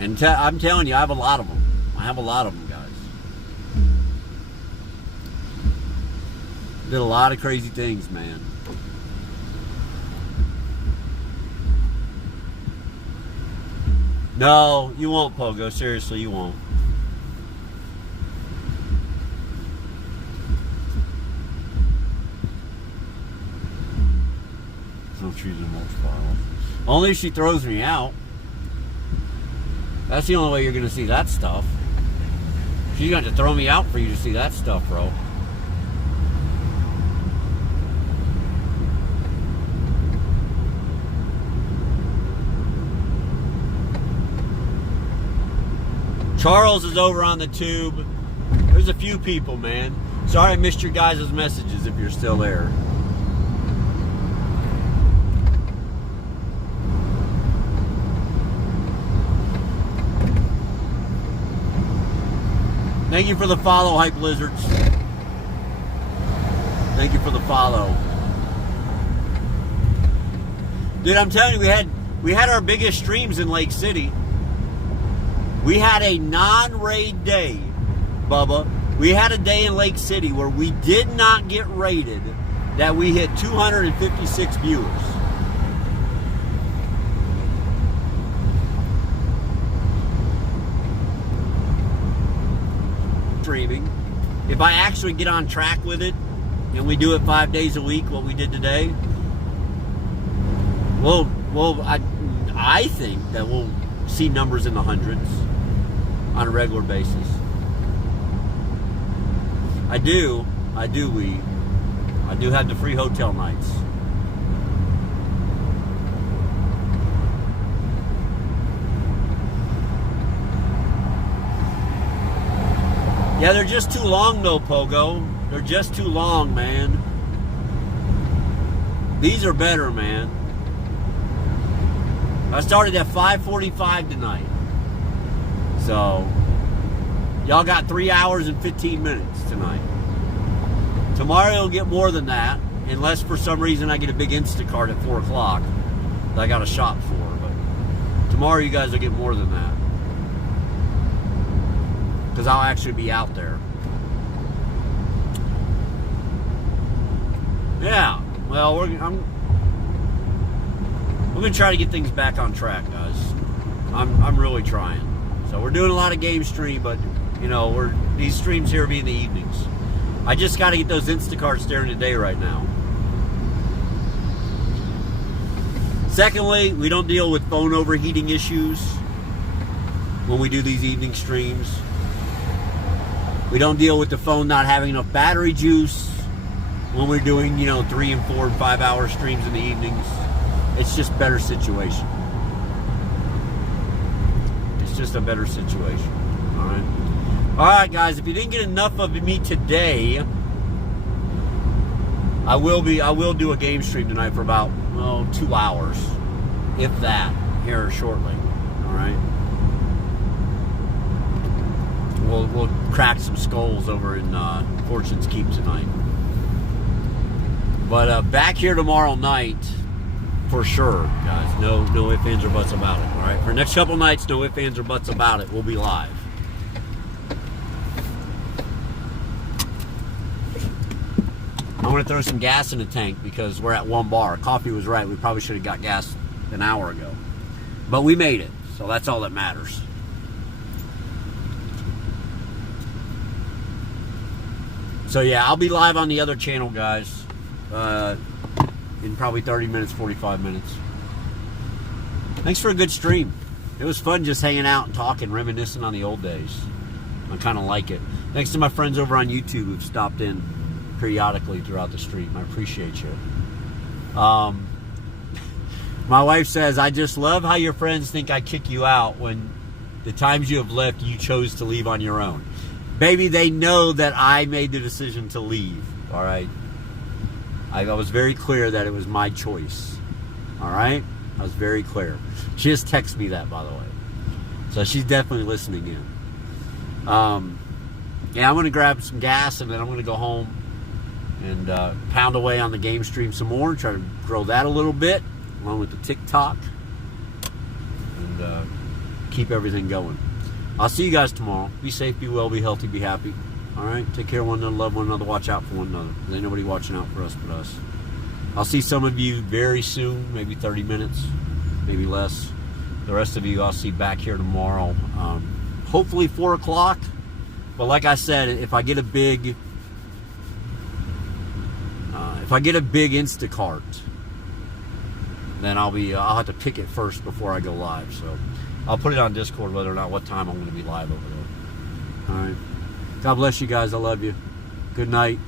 And I'm telling you, I have a lot of them. I have a lot of them, guys. Did a lot of crazy things, man. No, you won't, Pogo. Seriously, you won't. No trees in mulch pile. Only if she throws me out. That's the only way you're going to see that stuff. She's going to throw me out for you to see that stuff, bro. Charles is over on the tube. There's a few people, man. Sorry I missed your guys' messages if you're still there. Thank you for the follow, Hype Lizards. Thank you for the follow. Dude, I'm telling you, we had our biggest streams in Lake City. We had a non-raid day, Bubba. We had a day in Lake City where we did not get raided, that we hit 256 viewers. Streaming. If I actually get on track with it and we do it 5 days a week, what we did today, well, I think that we'll see numbers in the hundreds on a regular basis. I do have the free hotel nights. Yeah, they're just too long though, Pogo. They're just too long, man. These are better, man. I started at 5:45 tonight. So, y'all got 3 hours and 15 minutes tonight. Tomorrow you'll get more than that, unless for some reason I get a big Instacart at 4 o'clock that I got to shop for. But tomorrow you guys will get more than that. Because I'll actually be out there. Yeah, well, we're going to try to get things back on track, guys. I'm really trying. So we're doing a lot of game stream, but You know, these streams here will be in the evenings. I just got to get those Instacarts during the day right now. Secondly, we don't deal with phone overheating issues when we do these evening streams. We don't deal with the phone not having enough battery juice when we're doing, you know, 3 and 4 and 5 hour streams in the evenings. It's just a better situation. It's just a better situation. All right. All right, guys. If you didn't get enough of me today, I will do a game stream tonight for about 2 hours, if that, here shortly. All right. We'll crack some skulls over in Fortune's Keep tonight. But back here tomorrow night, for sure, guys. No ifs, ands, or buts about it. All right. For the next couple nights, no ifs, ands, or buts about it. We'll be live. I'm going to throw some gas in the tank because we're at 1 bar. Coffee was right. We probably should have got gas an hour ago. But we made it. So that's all that matters. So yeah, I'll be live on the other channel, guys. In probably 30 minutes, 45 minutes. Thanks for a good stream. It was fun just hanging out and talking, reminiscing on the old days. I kind of like it. Thanks to my friends over on YouTube who've stopped in periodically throughout the stream. I appreciate you. My wife says, I just love how your friends think I kick you out when the times you have left, you chose to leave on your own. Baby, they know that I made the decision to leave. All right. I was very clear that it was my choice. All right. I was very clear. She just texted me that, by the way. So she's definitely listening in. Yeah, I'm going to grab some gas and then I'm going to go home and pound away on the game stream some more, try to grow that a little bit, along with the TikTok, and keep everything going. I'll see you guys tomorrow. Be safe, be well, be healthy, be happy. All right? Take care of one another, love one another, watch out for one another. There ain't nobody watching out for us but us. I'll see some of you very soon, maybe 30 minutes, maybe less. The rest of you I'll see back here tomorrow, hopefully 4 o'clock. But like I said, if I get a big Instacart, then I'll have to pick it first before I go live. So I'll put it on Discord whether or not what time I'm going to be live over there. All right. God bless you guys. I love you. Good night.